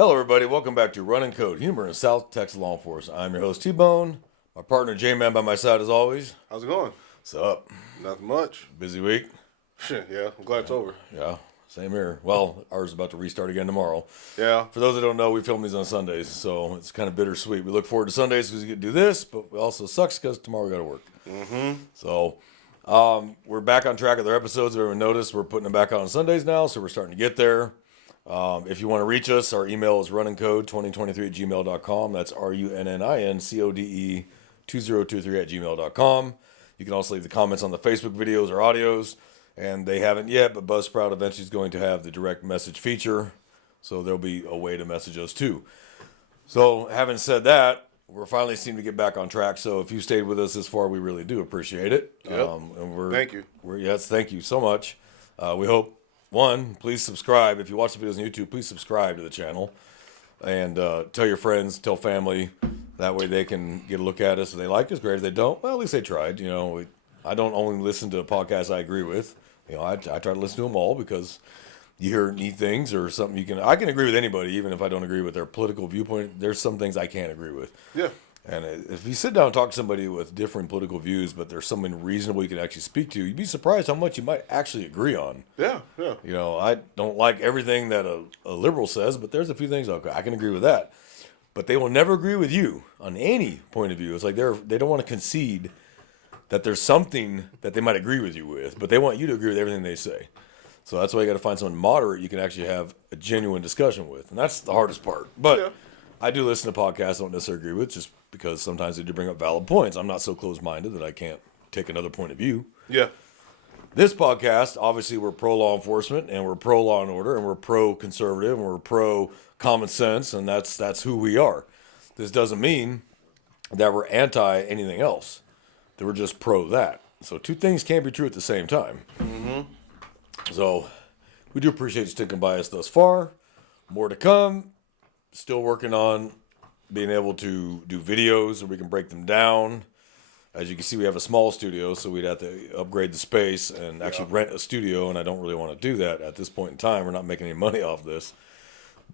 Hello, everybody. Welcome back to Running Code, Humor in South Texas Law Enforcement. I'm your host, T-Bone. My partner, J-Man, by my side as always. How's it going? What's up? Nothing much. Busy week? Yeah, I'm glad it's over. Yeah, same here. Well, ours is about to restart again tomorrow. Yeah. For those that don't know, we film these on Sundays, so it's kind of bittersweet. We look forward to Sundays because we get to do this, but it also sucks because tomorrow we got to work. So we're back on track with our episodes. If everyone noticed, we're putting them back out on Sundays now, so we're starting to get there. If you want to reach us, our email is runningcode2023@gmail.com. That's RUNNINCODE2023@gmail.com. You can also leave the comments on the Facebook videos or audios, and they haven't yet, but Buzzsprout eventually is going to have the direct message feature, so there'll be a way to message us too. So having said that, we're finally seeming to get back on track, so if you stayed with us this far, we really do appreciate it. Yep. And Thank you. Yes, thank you so much. We hope, one, please subscribe. If you watch the videos on YouTube, please subscribe to the channel. And tell your friends, tell family. That way they can get a look at us. If they like us, great. If they don't, well, at least they tried. You know, I don't only listen to podcasts I agree with. You know, I try to listen to them all because you hear neat things or something I can agree with anybody, even if I don't agree with their political viewpoint. There's some things I can't agree with. Yeah. And if you sit down and talk to somebody with different political views, but there's something reasonable you can actually speak to, you'd be surprised how much you might actually agree on. Yeah. You know, I don't like everything that a liberal says, but there's a few things I can agree with that. But they will never agree with you on any point of view. It's like they don't want to concede that there's something that they might agree with you with, but they want you to agree with everything they say. So that's why you got to find someone moderate you can actually have a genuine discussion with, and that's the hardest part. But Yeah. I do listen to podcasts I don't necessarily agree with, just because sometimes they do bring up valid points. I'm not so closed-minded that I can't take another point of view. Yeah. This podcast, obviously, we're pro-law enforcement, and we're pro-law and order, and we're pro-conservative, and we're pro-common sense, and that's who we are. This doesn't mean that we're anti-anything else. That we're just pro that. So two things can't be true at the same time. So we do appreciate you sticking by us thus far. More to come. Still working on being able to do videos so we can break them down. As you can see, we have a small studio, so we'd have to upgrade the space and actually rent a studio, and I don't really want to do that at this point in time. We're not making any money off this.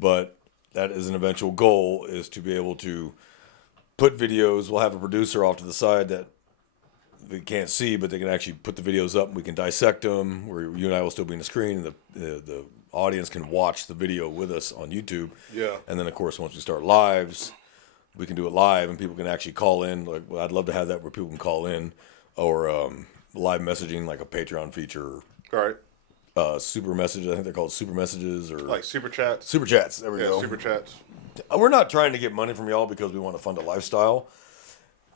But that is an eventual goal, is to be able to put videos. We'll have a producer off to the side that they can't see, but they can actually put the videos up, and we can dissect them, where you and I will still be on the screen, and the audience can watch the video with us on YouTube. Yeah. And then, of course, once we start lives, we can do it live, and people can actually call in. Like, well, I'd love to have that where people can call in, or live messaging, like a Patreon feature, All right. super messages. I think they're called super messages, or Like super chats. super chats. There we Yeah, go. super chats. We're not trying to get money from y'all because we want to fund a lifestyle.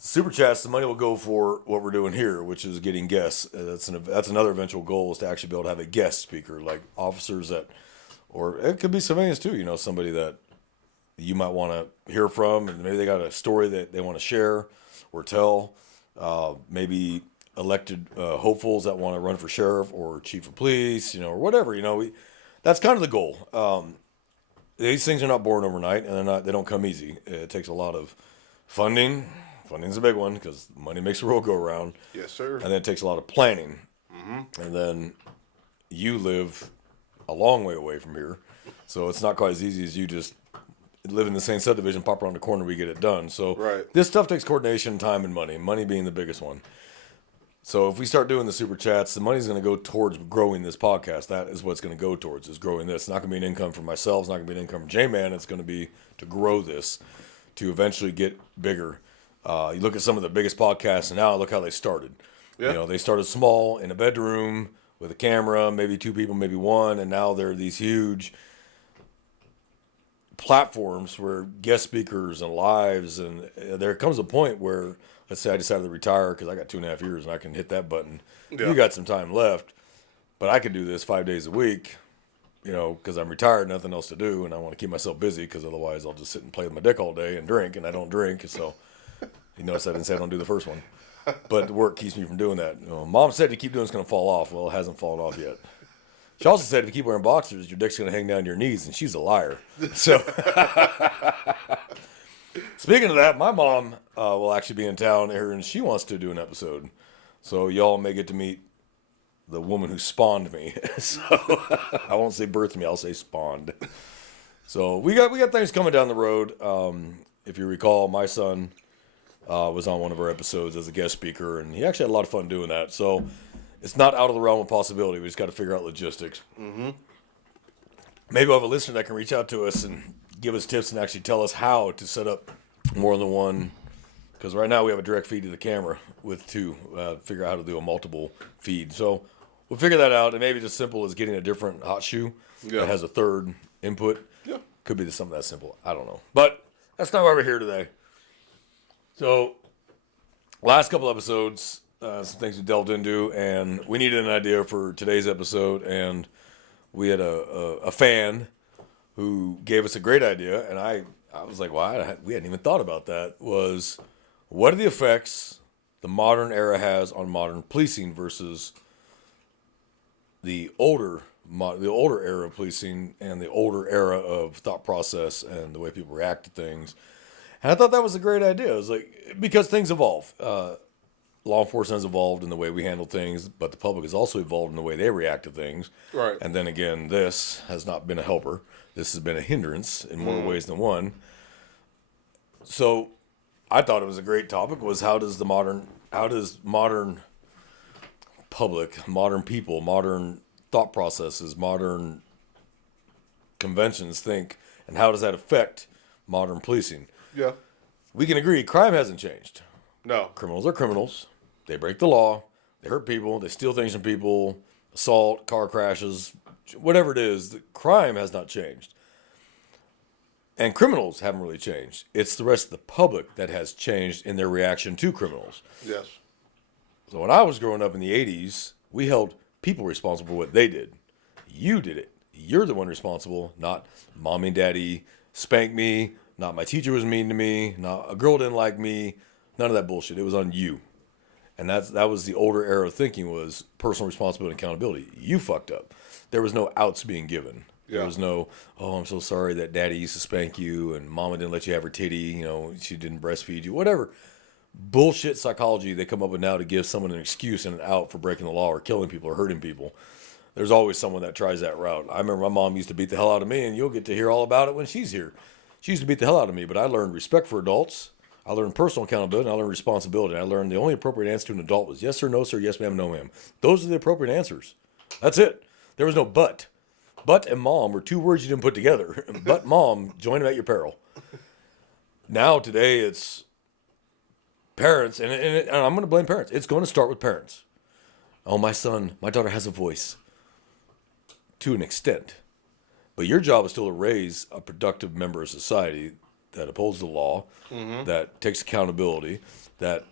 Super chats, the money will go for what we're doing here, which is getting guests. That's another eventual goal, is to actually be able to have a guest speaker, like officers or it could be civilians too. You know, somebody that you might want to hear from, and maybe they got a story that they want to share or tell. Maybe elected hopefuls that want to run for sheriff or chief of police, or whatever. That's kind of the goal. These things are not born overnight, and they don't come easy. It takes a lot of funding. Funding's a big one because money makes the world go around. Yes, sir. And then it takes a lot of planning. And then you live a long way away from here. So it's not quite as easy as you just live in the same subdivision, pop around the corner, we get it done. So Right. This stuff takes coordination, time, and money being the biggest one. So if we start doing the super chats, the money's going to go towards growing this podcast. That is what it's going to go towards, is growing this. It's not going to be an income for myself. It's not going to be an income for J-Man. It's going to be to grow this, to eventually get bigger. You look at some of the biggest podcasts now, look how they started. Yeah. They started small in a bedroom with a camera, maybe two people, maybe one, and now they're these huge platforms where guest speakers and lives, and there comes a point where, let's say I decided to retire because I got 2.5 years and I can hit that button. Yeah. You got some time left, but I could do this 5 days a week, because I'm retired, nothing else to do, and I want to keep myself busy because otherwise I'll just sit and play with my dick all day and drink, and I don't drink, so you notice I didn't say I don't do the first one. But the work keeps me from doing that. Mom said to keep doing it's going to fall off. Well, it hasn't fallen off yet. She also said if you keep wearing boxers, your dick's going to hang down to your knees, and she's a liar. So, speaking of that, my mom will actually be in town here, and she wants to do an episode. So y'all may get to meet the woman who spawned me. So I won't say birthed me, I'll say spawned. So we got things coming down the road. If you recall, my son was on one of our episodes as a guest speaker, and he actually had a lot of fun doing that. So it's not out of the realm of possibility. We just got to figure out logistics. Mm-hmm. Maybe we'll have a listener that can reach out to us and give us tips and actually tell us how to set up more than one. Because right now we have a direct feed to the camera with two. Figure out how to do a multiple feed. So we'll figure that out. And maybe just simple as getting a different hot shoe that has a third input. Yeah. Could be something that simple. I don't know. But that's not why we're here today. So last couple episodes, some things we delved into, and we needed an idea for today's episode. And we had a fan who gave us a great idea. And I was like, wow, we hadn't even thought about that. Was what are the effects the modern era has on modern policing versus the older era of policing and the older era of thought process and the way people react to things. And I thought that was a great idea. It was like, because things evolve. Law enforcement has evolved in the way we handle things, but the public has also evolved in the way they react to things. Right. And then again, this has not been a helper. This has been a hindrance in more ways than one. So I thought it was a great topic, was how does modern public, modern people, modern thought processes, modern conventions think, and how does that affect modern policing? Yeah. We can agree crime hasn't changed. No. Criminals are criminals. They break the law. They hurt people. They steal things from people. Assault, car crashes, whatever it is. The crime has not changed. And criminals haven't really changed. It's the rest of the public that has changed in their reaction to criminals. Yes. So when I was growing up in the 80s, we held people responsible for what they did. You did it. You're the one responsible, not mommy and daddy spanked me, not my teacher was mean to me, not a girl didn't like me. None of that bullshit. It was on you. And that was the older era of thinking, was personal responsibility and accountability. You fucked up. There was no outs being given. Yeah. There was no, oh, I'm so sorry that daddy used to spank you and mama didn't let you have her titty, she didn't breastfeed you, whatever. Bullshit psychology they come up with now to give someone an excuse and an out for breaking the law or killing people or hurting people. There's always someone that tries that route. I remember my mom used to beat the hell out of me, and you'll get to hear all about it when she's here. She used to beat the hell out of me, but I learned respect for adults. I learned personal accountability, and I learned responsibility. I learned the only appropriate answer to an adult was yes sir, no sir, yes ma'am, no ma'am. Those are the appropriate answers. That's it. There was no but. But and mom were two words you didn't put together. But mom, join them at your peril. Now, today, it's parents, and I'm going to blame parents. It's going to start with parents. Oh, my daughter has a voice. To an extent. But your job is still to raise a productive member of society that upholds the law, that takes accountability, that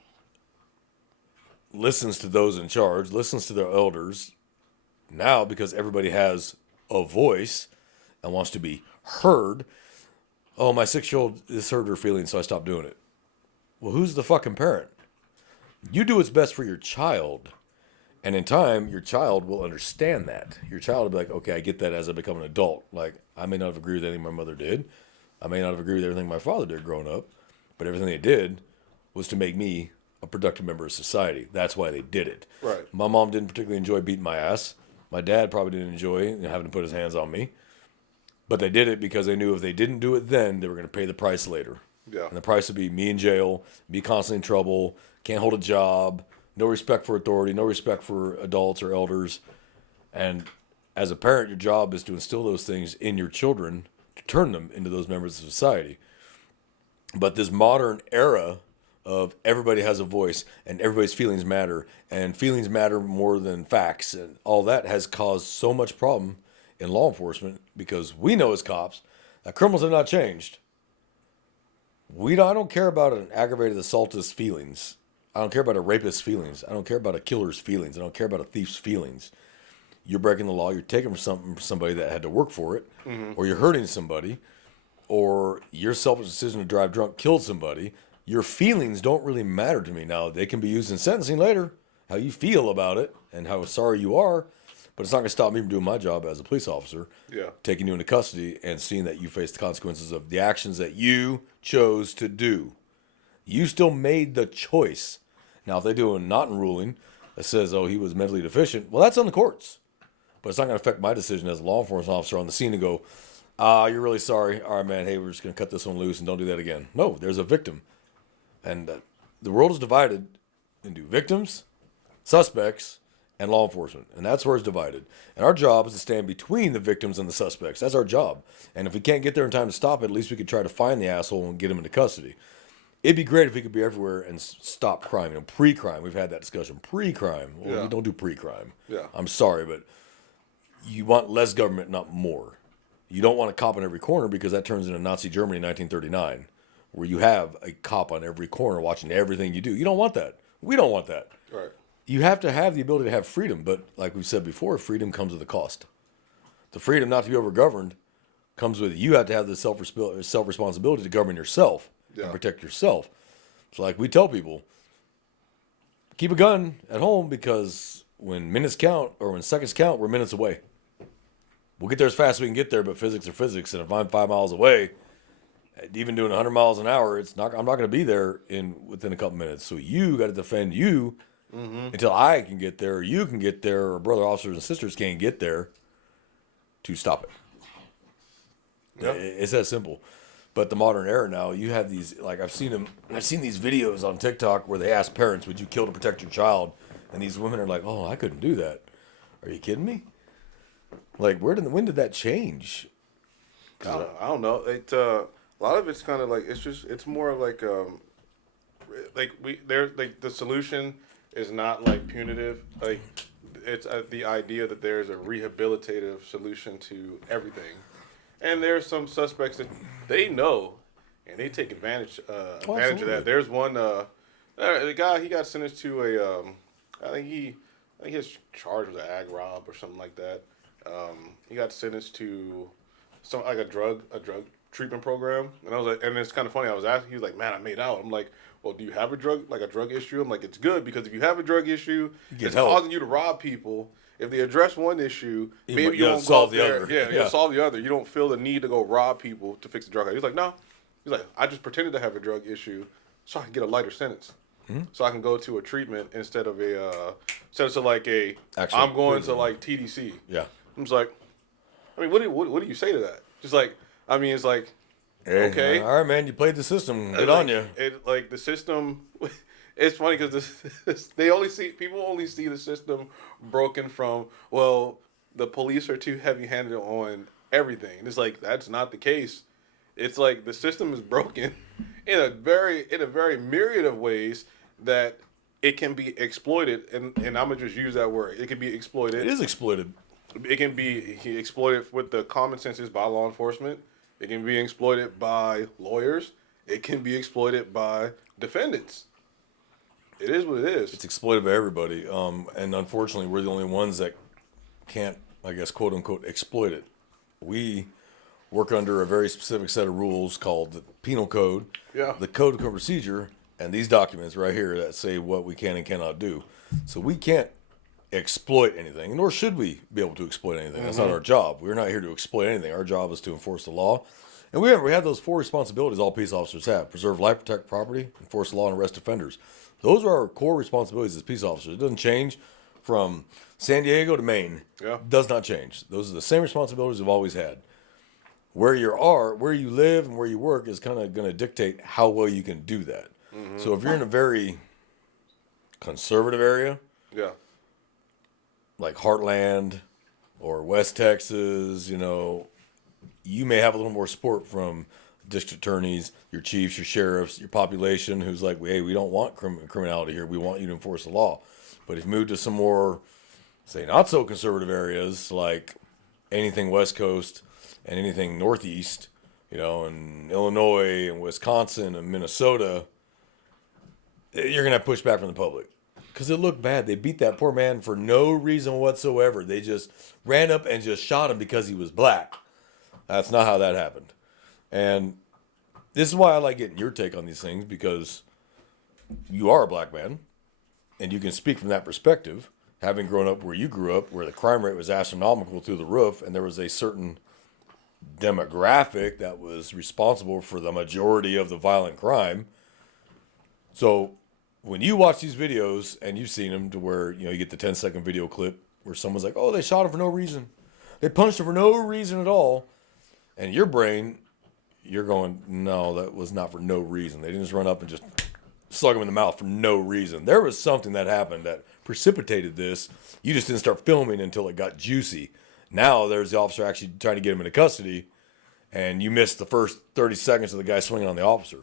listens to those in charge, listens to their elders. Now, because everybody has a voice and wants to be heard, oh, my 6-year-old, this hurt her feelings, so I stopped doing it. Well, who's the fucking parent? You do what's best for your child. And in time, your child will understand that. Your child will be like, okay, I get that as I become an adult. Like, I may not have agreed with anything my mother did. I may not have agreed with everything my father did growing up. But everything they did was to make me a productive member of society. That's why they did it. Right. My mom didn't particularly enjoy beating my ass. My dad probably didn't enjoy having to put his hands on me. But they did it because they knew if they didn't do it then, they were going to pay the price later. Yeah. And the price would be me in jail, me constantly in trouble, can't hold a job, no respect for authority, no respect for adults or elders. And as a parent, your job is to instill those things in your children to turn them into those members of society. But this modern era of everybody has a voice and everybody's feelings matter and feelings matter more than facts and all that has caused so much problem in law enforcement because we know as cops that criminals have not changed. I don't care about an aggravated assaultist's feelings. I don't care about a rapist's feelings. I don't care about a killer's feelings. I don't care about a thief's feelings. You're breaking the law. You're taking something from somebody that had to work for it, or you're hurting somebody, or your selfish decision to drive drunk killed somebody. Your feelings don't really matter to me. Now, they can be used in sentencing later, how you feel about it and how sorry you are, but it's not going to stop me from doing my job as a police officer, taking you into custody and seeing that you face the consequences of the actions that you chose to do. You still made the choice. Now, if they do a not in ruling that says, oh, he was mentally deficient, well, that's on the courts. But it's not going to affect my decision as a law enforcement officer on the scene to go, You're really sorry. All right, man. Hey, we're just going to cut this one loose and don't do that again. No, there's a victim. And the world is divided into victims, suspects, and law enforcement. And that's where it's divided. And our job is to stand between the victims and the suspects. That's our job. And if we can't get there in time to stop it, at least we could try to find the asshole and get him into custody. It'd be great if we could be everywhere and stop crime. You know, pre-crime. We've had that discussion. Pre-crime. Well, Yeah. we don't do pre-crime. Yeah. I'm sorry, but you want less government, not more. You don't want a cop in every corner because that turns into Nazi Germany in 1939, where you have a cop on every corner watching everything you do. You don't want that. We don't want that. Right. You have to have the ability to have freedom, but like we've said before, freedom comes with a cost. The freedom not to be overgoverned comes with you have to have the self-responsibility to govern yourself Yeah. and protect yourself. So like we tell people, keep a gun at home because when minutes count or when seconds count, we're minutes away. We'll get there as fast as we can get there, but physics are physics. And if I'm 5 miles away, even doing 100 miles an hour, I'm not going to be there within a couple minutes. So you got to defend you until I can get there, or you can get there, or brother officers and sisters can't get there to stop it. Yeah. It's that simple. But the modern era now, you have these, like I've seen these videos on TikTok where they ask parents, would you kill to protect your child? And these women are like, oh, I couldn't do that. Are you kidding me? Like, when did that change? I don't know. A lot of it's kind of like it's more like the solution is not like punitive. Like it's the idea that there's a rehabilitative solution to everything, and there's some suspects that they know and they take advantage of that. There's one the guy, he got sentenced to I think his charge was an ag rob or something like that. He got sentenced to a drug treatment program, and I was like, and it's kind of funny. I was asking, he was like, "Man, I made out." I'm like, "Well, do you have a drug issue?" I'm like, "It's good because if you have a drug issue, it's causing you to rob people. If they address one issue, maybe you won't solve the other. Yeah, you'll solve the other. You don't feel the need to go rob people to fix the drug." He's like, "No." He's like, "I just pretended to have a drug issue so I can get a lighter sentence." So I can go to a treatment instead of I'm going to like TDC. Yeah. I'm just like, I mean, what do you say to that? Just like, I mean, it's like, Hey, okay, all right, man, you played the system. Good on you. Like the system, it's funny because people only see the system broken from, well, the police are too heavy-handed on everything. It's like that's not the case. It's like the system is broken in a very myriad of ways that it can be exploited, and I'm gonna just use that word. It can be exploited. It is exploited. It can be exploited with the common senses by law enforcement. It can be exploited by lawyers. It can be exploited by defendants. It is what it is. It's exploited by everybody. And unfortunately, we're the only ones that can't, I guess, quote unquote, exploit it. We work under a very specific set of rules called the Penal Code, the Code of Criminal Procedure, and these documents right here that say what we can and cannot do. So we can't exploit anything, nor should we be able to exploit anything. That's not our job. We're not here to exploit anything. Our job is to enforce the law. And we have those 4 responsibilities all peace officers have: preserve life, protect property, enforce the law, and arrest offenders. Those are our core responsibilities as peace officers. It doesn't change from San Diego to Maine. Yeah. Does not change. Those are the same responsibilities we've always had. Where you live and where you work is kind of going to dictate how well you can do that. So if you're in a very conservative area, like Heartland or West Texas, you may have a little more support from district attorneys, your chiefs, your sheriffs, your population who's like, hey, we don't want criminality here. We want you to enforce the law. But if you move to some more, say, not so conservative areas, like anything West Coast and anything Northeast, and Illinois and Wisconsin and Minnesota, you're going to have pushback from the public. Because it looked bad. They beat that poor man for no reason whatsoever. They just ran up and just shot him because he was black. That's not how that happened. And this is why I like getting your take on these things, because you are a black man and you can speak from that perspective, having grown up where you grew up, where the crime rate was astronomical through the roof, and there was a certain demographic that was responsible for the majority of the violent crime. So when you watch these videos, and you've seen them to where, you get the 10-second video clip where someone's like, oh, they shot him for no reason. They punched him for no reason at all. And your brain, you're going, no, that was not for no reason. They didn't just run up and just slug him in the mouth for no reason. There was something that happened that precipitated this. You just didn't start filming until it got juicy. Now there's the officer actually trying to get him into custody, and you missed the first 30 seconds of the guy swinging on the officer.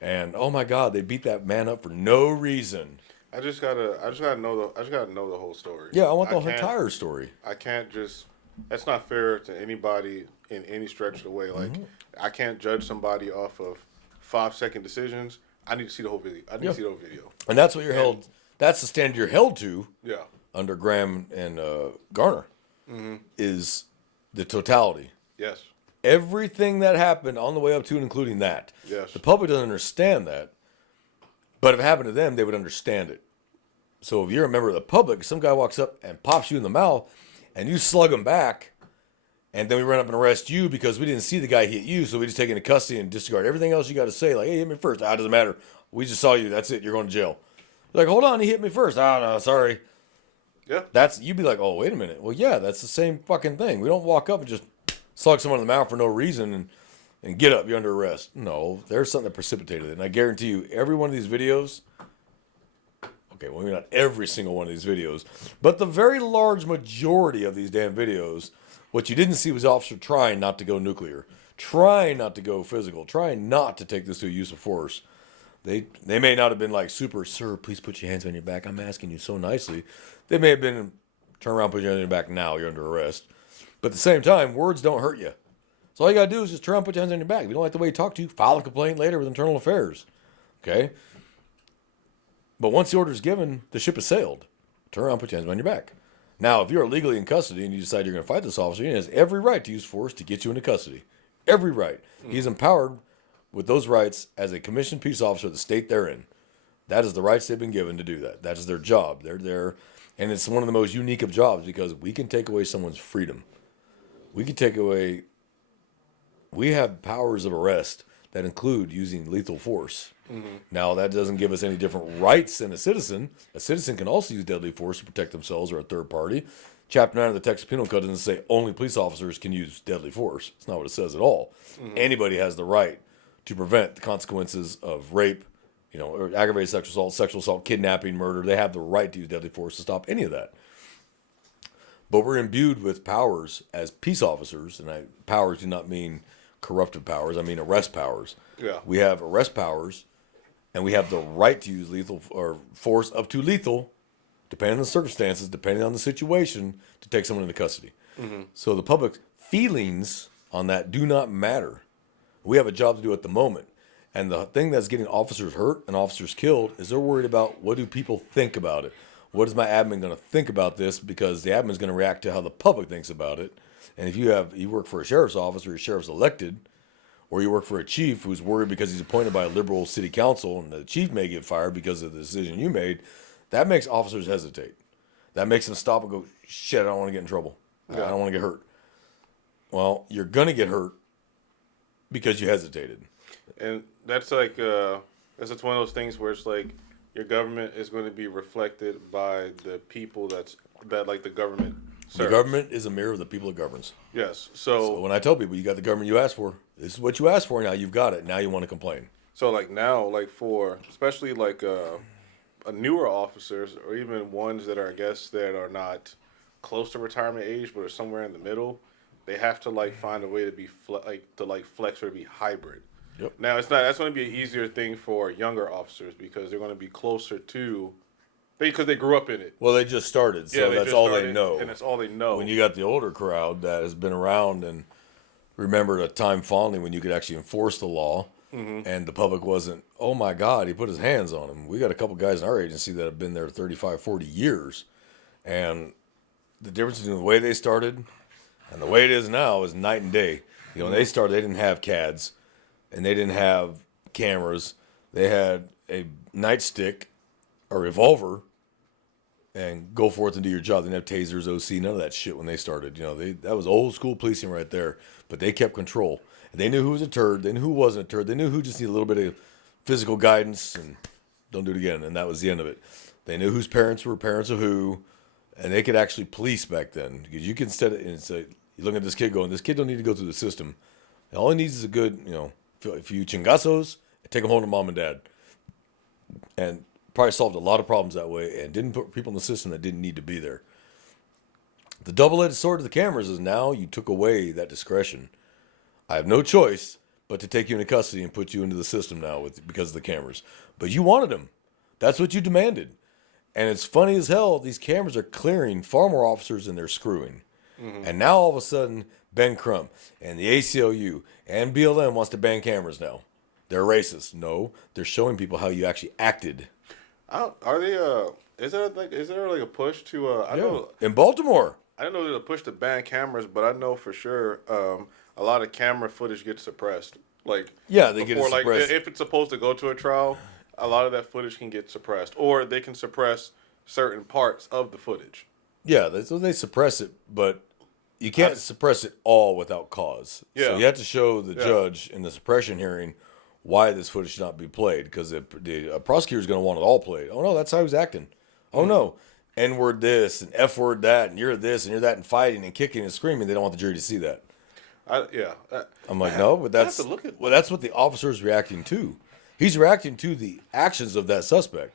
And oh my God, they beat that man up for no reason. I just gotta know the whole story. Yeah, I want the entire story. I can't just. That's not fair to anybody in any stretch of the way. Like, I can't judge somebody off of 5-second decisions. I need to see the whole video. I need to see the whole video. And that's what you're held. That's the standard you're held to. Yeah. Under Graham and Garner, is the totality. Yes. Everything that happened on the way up to and including that. Yes. The public doesn't understand that. But if it happened to them, they would understand it. So if you're a member of the public, some guy walks up and pops you in the mouth, and you slug him back, and then we run up and arrest you because we didn't see the guy hit you, so we just take into custody and disregard everything else you got to say. Like, hey, hit me first. Ah, it doesn't matter. We just saw you. That's it. You're going to jail. You're like, hold on, he hit me first. Ah, no, sorry. Yeah. You'd be like, oh, wait a minute. Well, yeah, that's the same fucking thing. We don't walk up and just slug someone in the mouth for no reason and get up, you're under arrest. No, there's something that precipitated it. And I guarantee you, every one of these videos, okay, well, maybe not every single one of these videos, but the very large majority of these damn videos, what you didn't see was the officer trying not to go nuclear, trying not to go physical, trying not to take this to a use of force. They may not have been like, super, sir, please put your hands on your back. I'm asking you so nicely. They may have been, turn around, put your hands on your back now, you're under arrest. But at the same time, words don't hurt you. So all you got to do is just turn around, put your hands on your back. If you don't like the way he talked to you, file a complaint later with Internal Affairs. Okay? But once the order is given, the ship has sailed. Turn around, put your hands on your back. Now, if you're illegally in custody and you decide you're going to fight this officer, he has every right to use force to get you into custody. Every right. He's empowered with those rights as a commissioned peace officer of the state they're in. That is the rights they've been given to do that. That is their job. They're there. And it's one of the most unique of jobs because we can take away someone's freedom. We can take away... We have powers of arrest that include using lethal force. Now, that doesn't give us any different rights than a citizen. A citizen can also use deadly force to protect themselves or a third party. Chapter 9 of the Texas Penal Code doesn't say only police officers can use deadly force. It's not what it says at all. Anybody has the right to prevent the consequences of rape, or aggravated sexual assault, kidnapping, murder. They have the right to use deadly force to stop any of that. But we're imbued with powers as peace officers, and powers do not mean corruptive powers. I mean arrest powers. Yeah. We have arrest powers, and we have the right to use lethal or force up to lethal, depending on the circumstances, depending on the situation, to take someone into custody. So the public feelings on that do not matter. We have a job to do at the moment. And the thing that's getting officers hurt and officers killed is they're worried about what do people think about it. What is my admin going to think about this? Because the admin is going to react to how the public thinks about it. And if you work for a sheriff's office or your sheriff's elected, or you work for a chief who's worried because he's appointed by a liberal city council and the chief may get fired because of the decision you made, that makes officers hesitate. That makes them stop and go, shit, I don't want to get in trouble. I don't want to get hurt. Well, you're going to get hurt because you hesitated. And that's like, that's just one of those things where it's like your government is going to be reflected by the people that like the government serves. The government is a mirror of the people it governs. Yes. So when I tell people you got the government you asked for, this is what you asked for, now you've got it. Now you want to complain. So like now, like for especially like a newer officers or even ones that are, I guess, that are not close to retirement age but are somewhere in the middle, they have to like find a way to be flex or to be hybrid. Yep. Now that's going to be an easier thing for younger officers because they're going to be closer to, because they grew up in it. Well, they just started, so that's all they know. And that's all they know. When you got the older crowd that has been around and remembered a time fondly when you could actually enforce the law, and the public wasn't, oh my God, he put his hands on him. We got a couple guys in our agency that have been there 35, 40 years, and the difference between the way they started and the way it is now is night and day. When they started, they didn't have CADs, and they didn't have cameras. They had a nightstick, a revolver, and go forth and do your job. They didn't have tasers, OC, none of that shit when they started. That was old school policing right there. But they kept control. And they knew who was a turd. They knew who wasn't a turd. They knew who just needed a little bit of physical guidance and don't do it again. And that was the end of it. They knew whose parents were parents of who, and they could actually police back then. Because you can You look at this kid going, this kid don't need to go through the system. All he needs is a good, a few chingazos, and take him home to mom and dad. And probably solved a lot of problems that way and didn't put people in the system that didn't need to be there. The double-edged sword of the cameras is now you took away that discretion. I have no choice but to take you into custody and put you into the system now because of the cameras. But you wanted them. That's what you demanded. And it's funny as hell, these cameras are clearing far more officers than they're screwing. Mm-hmm. And now all of a sudden, Ben Crump and the ACLU and BLM wants to ban cameras now. They're racist. No, they're showing people how you actually acted. Are they? Is there like a push to? I know in Baltimore. I didn't know there's a push to ban cameras, but I know for sure a lot of camera footage gets suppressed. Like they get suppressed. Like if it's supposed to go to a trial, a lot of that footage can get suppressed, or they can suppress certain parts of the footage. Yeah, they suppress it, but you can't suppress it all without cause. Yeah. So you have to show the judge in the suppression hearing why this footage should not be played, because the prosecutor is going to want it all played. Oh, no, that's how he's acting. Oh, no, N-word this and F-word that, and you're this and you're that, and fighting and kicking and screaming. They don't want the jury to see that. I'm like, no, but that's that's what the officer is reacting to. He's reacting to the actions of that suspect.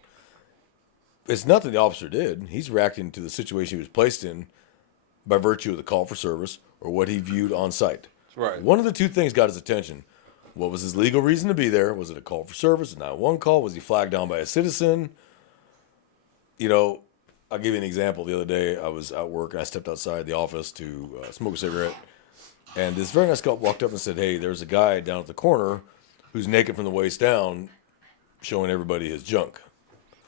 It's nothing the officer did. He's reacting to the situation he was placed in by virtue of the call for service or what he viewed on site. Right. One of the two things got his attention. What was his legal reason to be there? Was it a call for service, a 911 call? Was he flagged down by a citizen? I'll give you an example. The other day, I was at work, and I stepped outside the office to smoke a cigarette. And this very nice cop walked up and said, hey, there's a guy down at the corner who's naked from the waist down, showing everybody his junk.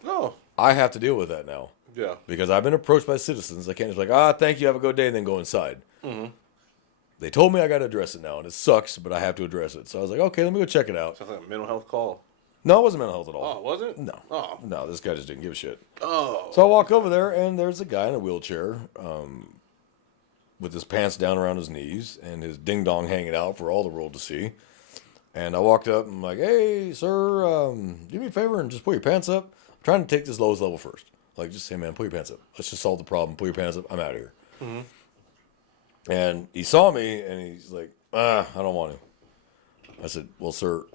No. I have to deal with that now. Yeah. Because I've been approached by citizens. I can't just be like, thank you, have a good day, and then go inside. Mm-hmm. They told me I got to address it now, and it sucks, but I have to address it. So I was like, okay, let me go check it out. Sounds like a mental health call. No, it wasn't mental health at all. Oh, was it? No. Oh. No, this guy just didn't give a shit. Oh. So I walk over there, and there's a guy in a wheelchair with his pants down around his knees and his ding-dong hanging out for all the world to see. And I walked up, and I'm like, hey, sir, do me a favor and just pull your pants up. I'm trying to take this lowest level first. Like, just say, man, pull your pants up. Let's just solve the problem. Pull your pants up. I'm out of here. Mm-hmm. And he saw me, and he's like, I don't want to. I said, well, sir,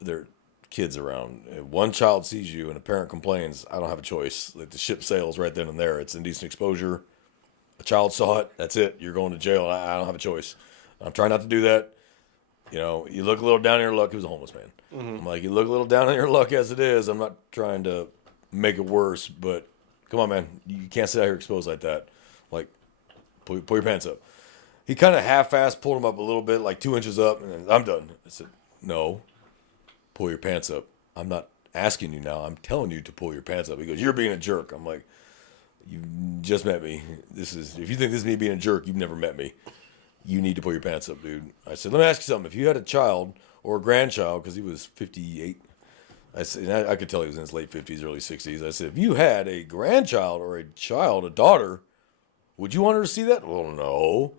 there are kids around. If one child sees you and a parent complains, I don't have a choice. Like, the ship sails right then and there. It's indecent exposure. A child saw it. That's it. You're going to jail. I don't have a choice. I'm trying not to do that. You look a little down on your luck. He was a homeless man. Mm-hmm. I'm like, you look a little down on your luck as it is. I'm not trying to make it worse, but come on, man. You can't sit out here exposed like that. Like, pull your pants up. He kind of half-assed pulled him up a little bit, like 2 inches up, and then, I'm done. I said, no, pull your pants up. I'm not asking you now. I'm telling you to pull your pants up. He goes, you're being a jerk. I'm like, you just met me. If you think this is me being a jerk, you've never met me. You need to pull your pants up, dude. I said, let me ask you something. If you had a child or a grandchild, because he was 58, I said, I could tell he was in his late 50s, early 60s. I said, if you had a grandchild or a child, a daughter, would you want her to see that? Well, no.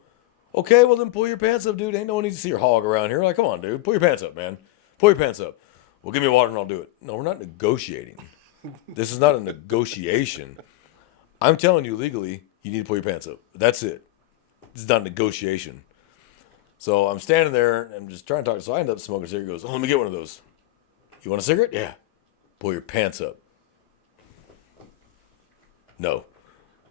Okay, well then pull your pants up, dude. Ain't no one needs to see your hog around here. Like, come on, dude. Pull your pants up, man. Pull your pants up. Well, give me water and I'll do it. No, we're not negotiating. This is not a negotiation. I'm telling you legally, you need to pull your pants up. That's it. This is not a negotiation. So I'm standing there and I'm just trying to talk. So I end up smoking a cigarette. He goes, let me get one of those. You want a cigarette? Yeah. Pull your pants up. No.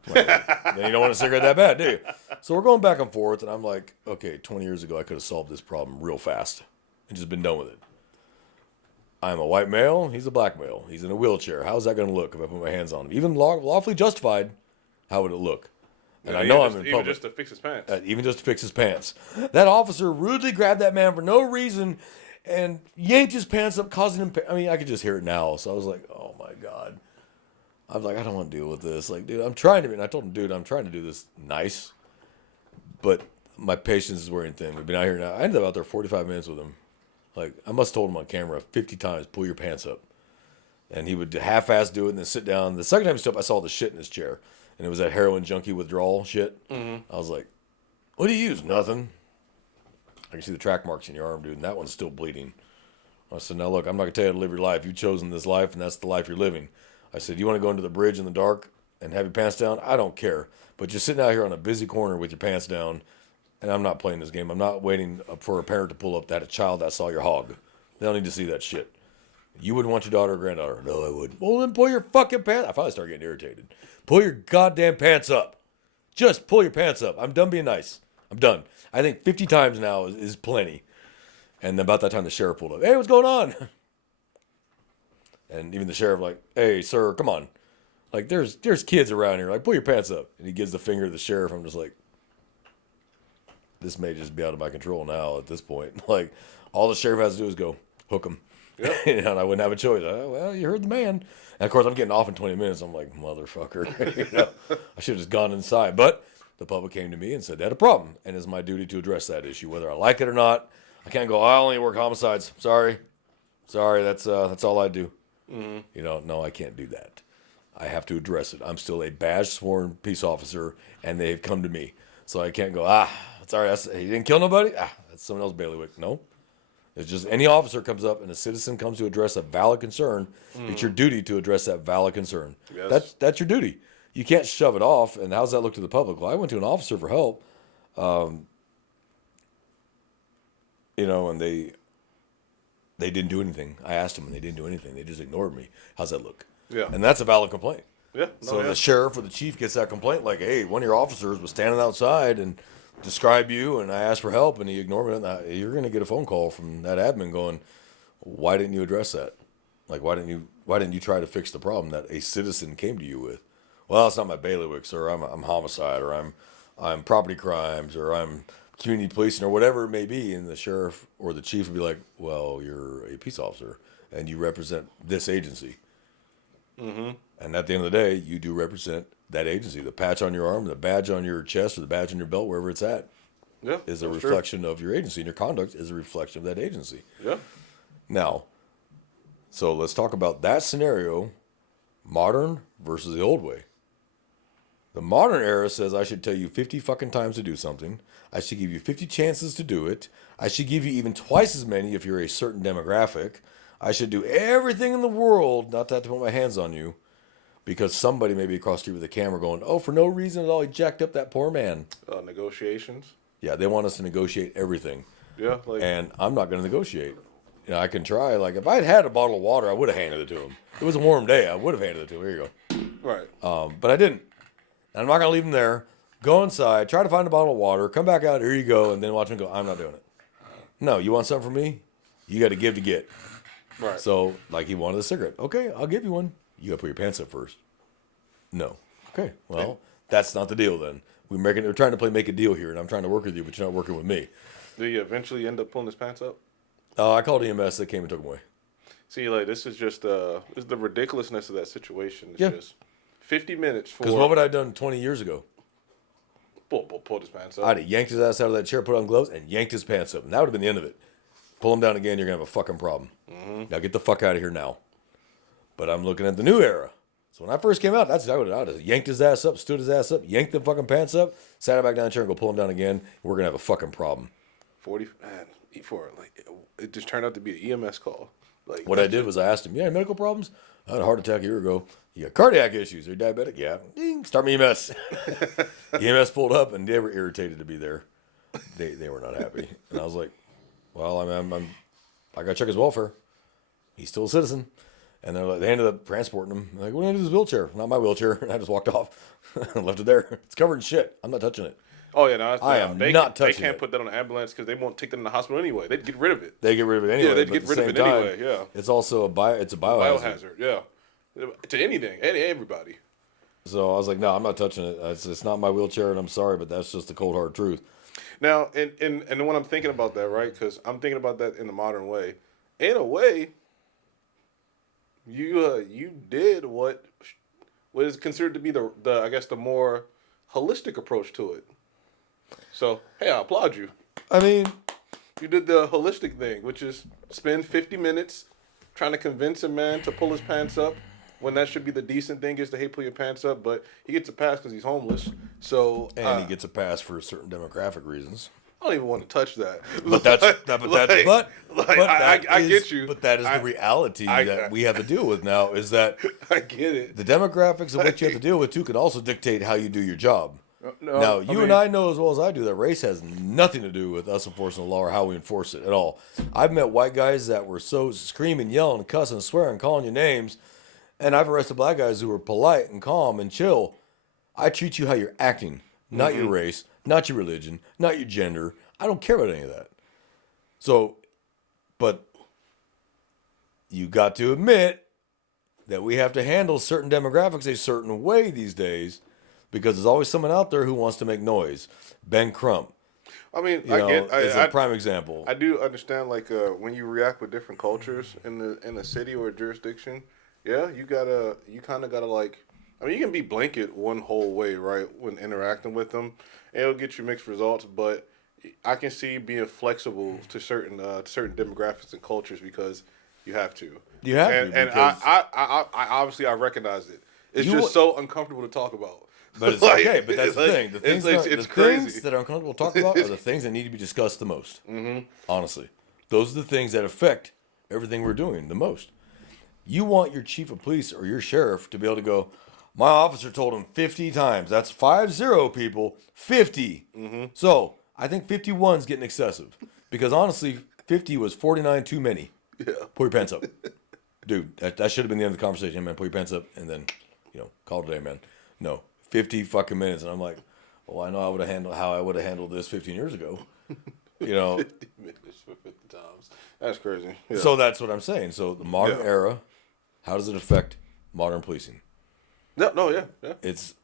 Like, then you don't want a cigarette that bad, do you? So we're going back and forth, and I'm like, okay, 20 years ago I could have solved this problem real fast and just been done with it. I'm a white male. He's a black male. He's in a wheelchair. How's that going to look if I put my hands on him? Even lawfully justified, how would it look? And I know I'm in public. Even just to fix his pants. Even just to fix his pants. That officer rudely grabbed that man for no reason and yanked his pants up, causing him. I could just hear it now. So I was like, oh my God. I was like, I don't want to deal with this. Like, dude, I'm trying to be. And I told him, dude, I'm trying to do this nice. But my patience is wearing thin. We've been out here now. I ended up out there 45 minutes with him. Like, I must have told him on camera 50 times, pull your pants up. And he would half-ass do it and then sit down. The second time he stood up, I saw the shit in his chair. And it was that heroin junkie withdrawal shit. Mm-hmm. I was like, what do you use? Nothing. I can see the track marks in your arm, dude, and that one's still bleeding. I said, now look, I'm not going to tell you how to live your life. You've chosen this life, and that's the life you're living. I said, you want to go into the bridge in the dark and have your pants down? I don't care. But you're sitting out here on a busy corner with your pants down, and I'm not playing this game. I'm not waiting for a parent to pull up that a child that saw your hog. They don't need to see that shit. You wouldn't want your daughter or granddaughter. No, I wouldn't. Well, then pull your fucking pants. I finally started getting irritated. Pull your goddamn pants up. Just pull your pants up. I'm done being nice. I'm done. I think 50 times now is plenty. And about that time, the sheriff pulled up. Hey, what's going on? And even the sheriff, like, hey, sir, come on. Like, there's kids around here. Like, pull your pants up. And he gives the finger to the sheriff. I'm just like, this may just be out of my control now at this point. Like, all the sheriff has to do is go, hook him. Yep. And I wouldn't have a choice. Well, you heard the man. And of course, I'm getting off in 20 minutes. I'm like, motherfucker. I should have just gone inside. But the public came to me and said they had a problem. And it's my duty to address that issue, whether I like it or not. I can't go, I only work homicides. Sorry, that's all I do. Mm-hmm. No, I can't do that. I have to address it. I'm still a badge sworn peace officer, and they've come to me. So I can't go, sorry, he didn't kill nobody? That's someone else's bailiwick. No. It's just any officer comes up and a citizen comes to address a valid concern, it's your duty to address that valid concern. Yes. That's your duty. You can't shove it off, and how's that look to the public? Well, I went to an officer for help, and they didn't do anything. I asked them, and they didn't do anything. They just ignored me. How's that look? Yeah. And that's a valid complaint. Yeah. The sheriff or the chief gets that complaint, like, hey, one of your officers was standing outside and described you, and I asked for help, and he ignored me. Now, you're going to get a phone call from that admin going, why didn't you address that? Like, why didn't you try to fix the problem that a citizen came to you with? Well, it's not my bailiwick, sir. I'm homicide, or I'm property crimes, or I'm community policing, or whatever it may be. And the sheriff or the chief would be like, well, you're a peace officer, and you represent this agency. Mm-hmm. And at the end of the day, you do represent that agency. The patch on your arm, the badge on your chest, or the badge on your belt, wherever it's at, is a reflection of your agency. And your conduct is a reflection of that agency. Yeah. Now, so let's talk about that scenario, modern versus the old way. The modern era says I should tell you 50 fucking times to do something. I should give you 50 chances to do it. I should give you even twice as many if you're a certain demographic. I should do everything in the world not to have to put my hands on you because somebody may be across the street with a camera going, oh, for no reason at all, he jacked up that poor man. Negotiations? Yeah, they want us to negotiate everything. Yeah. And I'm not going to negotiate. I can try. Like, if I had a bottle of water, I would have handed it to him. It was a warm day. I would have handed it to him. Here you go. Right. But I didn't. And I'm not going to leave him there. Go inside, try to find a bottle of water, come back out, here you go, and then watch me go, I'm not doing it. No, you want something from me? You got to give to get. Right. So, like, he wanted a cigarette. Okay, I'll give you one. You got to put your pants up first. No. Okay, well, that's not the deal then. We're trying to make a deal here, and I'm trying to work with you, but you're not working with me. Did you eventually end up pulling his pants up? I called EMS. They came and took him away. See, like, this is just this is the ridiculousness of that situation. It's just 50 minutes for... Because what would I have done 20 years ago? Pulled his pants up. I'd have yanked his ass out of that chair, put on gloves, and yanked his pants up. And that would have been the end of it. Pull him down again, you're going to have a fucking problem. Mm-hmm. Now get the fuck out of here now. But I'm looking at the new era. So when I first came out, that's exactly what I did. Yanked his ass up, stood his ass up, yanked the fucking pants up, sat him back down in the chair and go pull him down again. We're going to have a fucking problem. 40, man, E4, like, it just turned out to be an EMS call. Like, what I did was I asked him, yeah, medical problems? I had a heart attack a year ago. You got cardiac issues. Are you diabetic? Yeah. Ding. Start me EMS. EMS pulled up, and they were irritated to be there. They were not happy. And I was like, well, I got to check his welfare. He's still a citizen. And they ended up transporting him. Like, what do I do with his wheelchair? Not my wheelchair. And I just walked off and left it there. It's covered in shit. I'm not touching it. Oh, yeah, no, I am not touching it. They can't put that on an ambulance because they won't take them to the hospital anyway. They'd get rid of it. They get rid of it anyway. Yeah, they'd get rid of it anyway, yeah. It's also a biohazard. Biohazard, yeah. To anything, everybody. So I was like, no, I'm not touching it. It's not my wheelchair, and I'm sorry, but that's just the cold, hard truth. Now, and when I'm thinking about that, right, because I'm thinking about that in the modern way. In a way, you did what is considered to be the I guess the more holistic approach to it. So, hey, I applaud you. I mean, you did the holistic thing, which is spend 50 minutes trying to convince a man to pull his pants up when that should be the decent thing is to, hey, pull your pants up. But he gets a pass because he's homeless. So and he gets a pass for certain demographic reasons. I don't even want to touch that. But I get you. But that is the reality that we have to deal with now. Is that I get it. The demographics of what you have to deal with too can also dictate how you do your job. No, Now, I you mean, and I know as well as I do that race has nothing to do with us enforcing the law or how we enforce it at all. I've met white guys that were so screaming, yelling, cussing, swearing, calling you names, and I've arrested black guys who were polite and calm and chill. I treat you how you're acting, not your race, not your religion, not your gender. I don't care about any of that. So, but you got to admit that we have to handle certain demographics a certain way these days because there's always someone out there who wants to make noise. Ben Crump, I mean, you know, is a I prime example. I do understand like when you react with different cultures in the city or jurisdiction, yeah, you kind of gotta like, I mean, you can be blanket one whole way, right, when interacting with them, and it'll get you mixed results. But I can see being flexible to certain demographics and cultures because you have to. You have to, and because I obviously I recognize it. It's You just so uncomfortable to talk about. but it's Like, okay. But that's it's the like- thing. The things, it's the crazy. things that are uncomfortable to talk about are the things that need to be discussed the most. Mm-hmm. Honestly, those are the things that affect everything we're doing the most. You want your chief of police or your sheriff to be able to go, my officer told him 50 times. That's 50 people, 50. So I think 51 is getting excessive because honestly, 50 was 49 too many. Yeah. Pull your pants up. Dude, that should have been the end of the conversation, man. Pull your pants up and then, call it a day, man. No, 50 fucking minutes. And I'm like, well, I know how I would have handled this 15 years ago. 50 minutes for 50 times. That's crazy. Yeah. So that's what I'm saying. So the modern Yeah. era, how does it affect modern policing? No, yeah.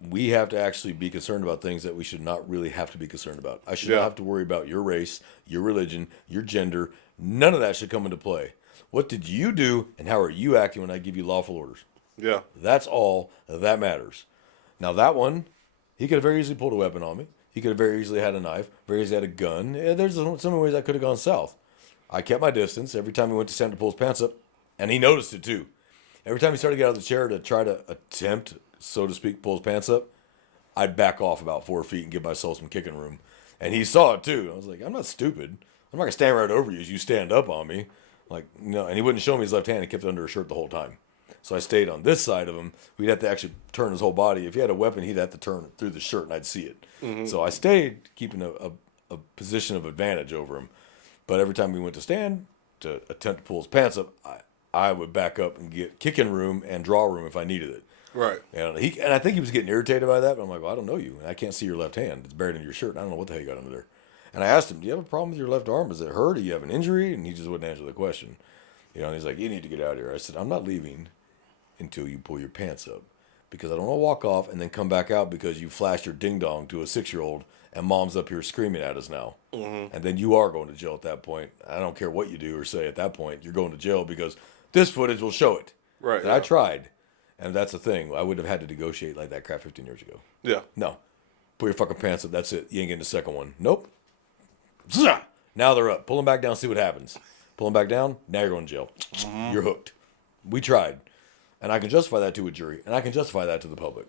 We have to actually be concerned about things that we should not really have to be concerned about. I should Yeah. not have to worry about your race, your religion, your gender. None of that should come into play. What did you do and how are you acting when I give you lawful orders? Yeah. That's all that matters. Now that one, he could have very easily pulled a weapon on me. He could have very easily had a knife, very easily had a gun. Yeah, there's some ways that could have gone south. I kept my distance every time he went to stand to pull his pants up, and he noticed it too. Every time he started to get out of the chair to try to attempt, so to speak, pull his pants up, I'd back off about 4 feet and give myself some kicking room. And he saw it too. I was like, I'm not stupid. I'm not gonna stand right over you as you stand up on me. Like, no, and he wouldn't show me his left hand. He kept it under his shirt the whole time. So I stayed on this side of him. We'd have to actually turn his whole body. If he had a weapon, he'd have to turn through the shirt, and I'd see it. So I stayed keeping a position of advantage over him. But every time we went to stand to attempt to pull his pants up, I would back up and get kicking room and draw room if I needed it. Right. And I think he was getting irritated by that. But I'm like, well, I don't know you, and I can't see your left hand. It's buried in your shirt. And I don't know what the hell you got under there. And I asked him, do you have a problem with your left arm? Does it hurt? Do you have an injury? And he just wouldn't answer the question. And he's like, you need to get out of here. I said, I'm not leaving until you pull your pants up because I don't want to walk off and then come back out because you flashed your ding dong to a 6-year-old and mom's up here screaming at us now. And then you are going to jail at that point. I don't care what you do or say at that point. You're going to jail because this footage will show it. Right. And I tried. And that's the thing. I would have had to negotiate like that crap 15 years ago. Yeah. No. Pull your fucking pants up. That's it. You ain't getting the second one. Nope. Zah! Now they're up. Pull them back down, see what happens. Pull them back down, now you're going to jail. You're hooked. We tried. And I can justify that to a jury. And I can justify that to the public.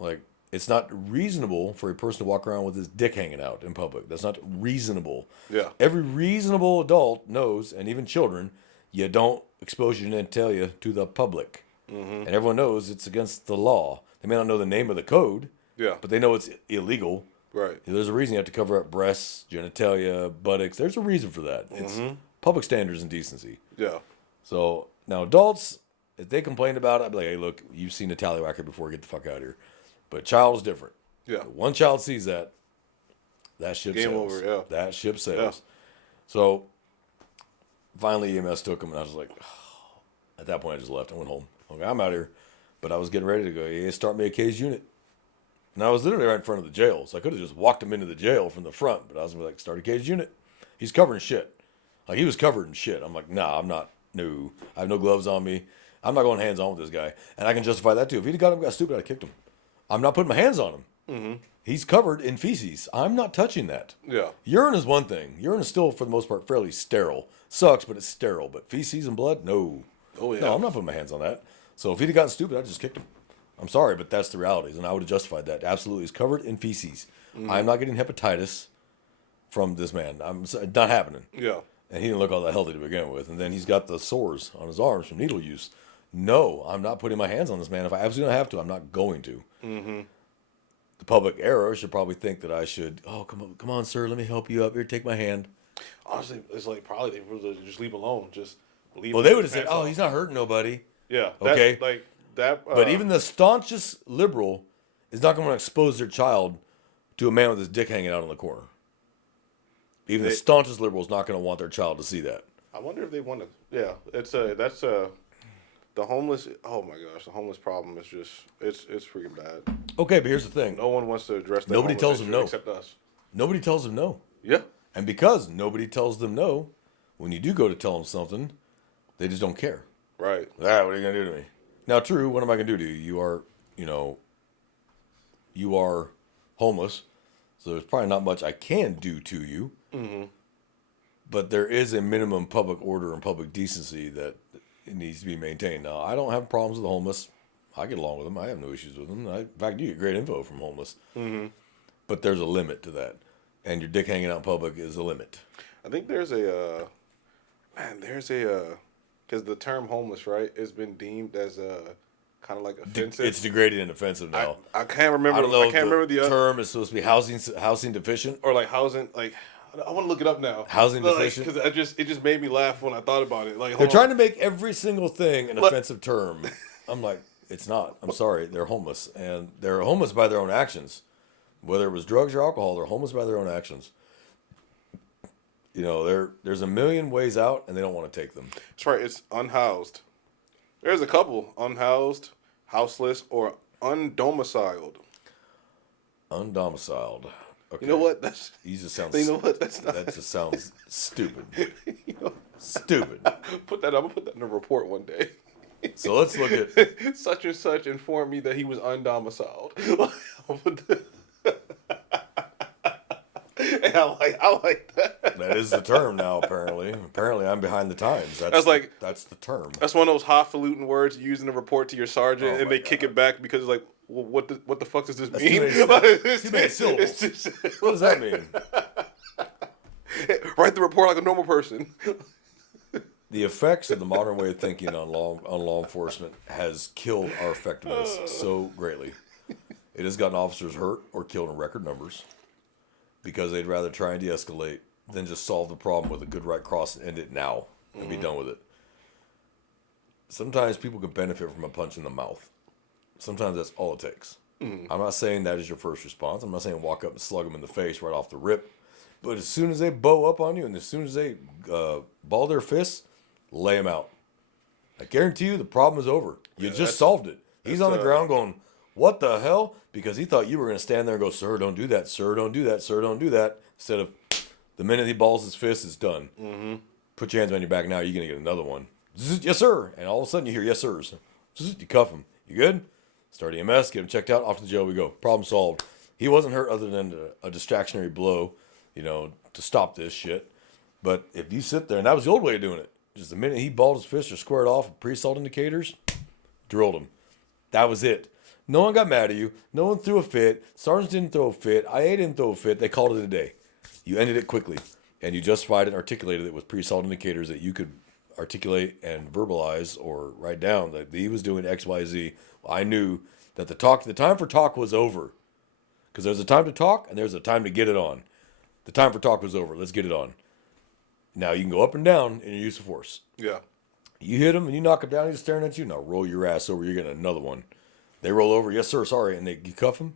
Like, it's not reasonable for a person to walk around with his dick hanging out in public. That's not reasonable. Yeah. Every reasonable adult knows, and even children, you don't expose your genitalia to the public. And everyone knows it's against the law. They may not know the name of the code, Yeah. but they know it's illegal. Right. There's a reason you have to cover up breasts, genitalia, buttocks. There's a reason for that. It's public standards and decency. Yeah. So now adults, if they complain about it, I'd be like, hey, look, you've seen a tallywhacker before. Get the fuck out of here. But child is different. Yeah. One child sees that ship Game sails. over, yeah. That ship sails. Yeah. So finally EMS took him, and I was like, at that point I just left. I went home. Okay, I'm out of here. But I was getting ready to go, yeah, start me a case unit. And I was literally right in front of the jail, so I could have just walked him into the jail from the front. But I was like, start a cage unit. He's covered in shit. Like, he was covered in shit. I'm like, nah, I'm not. No. I have no gloves on me. I'm not going hands-on with this guy. And I can justify that, too. If he'd got stupid, I'd have kicked him. I'm not putting my hands on him. He's covered in feces. I'm not touching that. Yeah. Urine is one thing. Urine is still, for the most part, fairly sterile. Sucks, but it's sterile. But feces and blood, no. Oh, yeah. No, I'm not putting my hands on that. So if he'd have gotten stupid, I'd just kicked him. I'm sorry, but that's the realities, and I would have justified that. Absolutely. He's covered in feces. I'm not getting hepatitis from this man. Not happening. Yeah. And he didn't look all that healthy to begin with. And then he's got the sores on his arms from needle use. No, I'm not putting my hands on this man. If I absolutely don't have to, I'm not going to. the public era should probably think that I should. Oh, come on, sir. Let me help you up. Here, take my hand. Honestly, it's like probably they would just leave alone. Just leave. Well, him they with would his have said, pants "Oh, off. he's not hurting nobody." Yeah. Okay. Like that. But even the staunchest liberal is not going to expose their child to a man with his dick hanging out in the corner. Even the staunchest liberal is not going to want their child to see that. I wonder if they want to. Yeah, the homeless. Oh my gosh, the homeless problem is just it's freaking bad. Okay, but here's the thing. No one wants to address that. Nobody tells them no. except us. Nobody tells them no. Yeah. And because nobody tells them no, when you do go to tell them something, they just don't care. Right. What are you going to do to me? Now, true, what am I going to do to you? You are homeless, so there's probably not much I can do to you. Mm-hmm. But there is a minimum public order and public decency that it needs to be maintained. Now, I don't have problems with the homeless. I get along with them. I have no issues with them. In fact, you get great info from homeless. Mm-hmm. But there's a limit to that. And your dick hanging out in public is a limit. I think there's because the term homeless, right, has been deemed as a kind of like offensive. It's degraded and offensive now. I can't remember. I don't know. I can't remember the term is supposed to be housing deficient or like housing. Like I want to look it up now. Housing deficient. Because it just made me laugh when I thought about it. Like they're trying to make every single thing an offensive term. I'm like, it's not. I'm sorry. They're homeless, and they're homeless by their own actions. Whether it was drugs or alcohol, they're homeless by their own actions. You know, there's a million ways out, and they don't want to take them. That's right. It's unhoused. There's a couple: unhoused, houseless, or undomiciled. Undomiciled. Okay. You know what? You just sounds. You know what? That's not. That just sounds stupid. You Stupid. I'm gonna put that in a report one day. So let's look at such and such informed me that he was undomiciled. And I like that. That is the term now. Apparently, I'm behind the times. That's the term. That's one of those highfalutin words you use in a report to your sergeant, and they kick it back because it's like, well, what the fuck does this mean? Too many syllables. What does that mean? Write the report like a normal person. The effects of the modern way of thinking on law enforcement has killed our effectiveness so greatly. It has gotten officers hurt or killed in record numbers because they'd rather try and de-escalate than just solve the problem with a good right cross and end it now and be done with it. Sometimes people can benefit from a punch in the mouth. Sometimes that's all it takes. I'm not saying that is your first response. I'm not saying walk up and slug them in the face right off the rip. But as soon as they bow up on you and as soon as they ball their fists, lay them out. I guarantee you the problem is over. You just solved it. He's on the ground going, what the hell? Because he thought you were going to stand there and go, sir, don't do that. Sir, don't do that. Sir, don't do that. Instead of the minute he balls his fist, it's done. Mm-hmm. Put your hands on your back now. You're going to get another one. Yes, sir. And all of a sudden you hear yes, sirs. You cuff him. You good? Start EMS. Get him checked out. Off to the jail we go. Problem solved. He wasn't hurt other than a distractionary blow, to stop this shit. But if you sit there, and that was the old way of doing it. Just the minute he balled his fist or squared off with pre-assault indicators, drilled him. That was it. No one got mad at you. No one threw a fit. Sergeants didn't throw a fit. IA didn't throw a fit. They called it a day. You ended it quickly. And you justified and articulated it with pre-assault indicators that you could articulate and verbalize or write down that he was doing X, Y, Z. I knew that the time for talk was over. Because there's a time to talk and there's a time to get it on. The time for talk was over. Let's get it on. Now you can go up and down in your use of force. Yeah. You hit him and you knock him down. He's staring at you. Now roll your ass over. You're getting another one. They roll over. Yes, sir. Sorry. And you cuff him.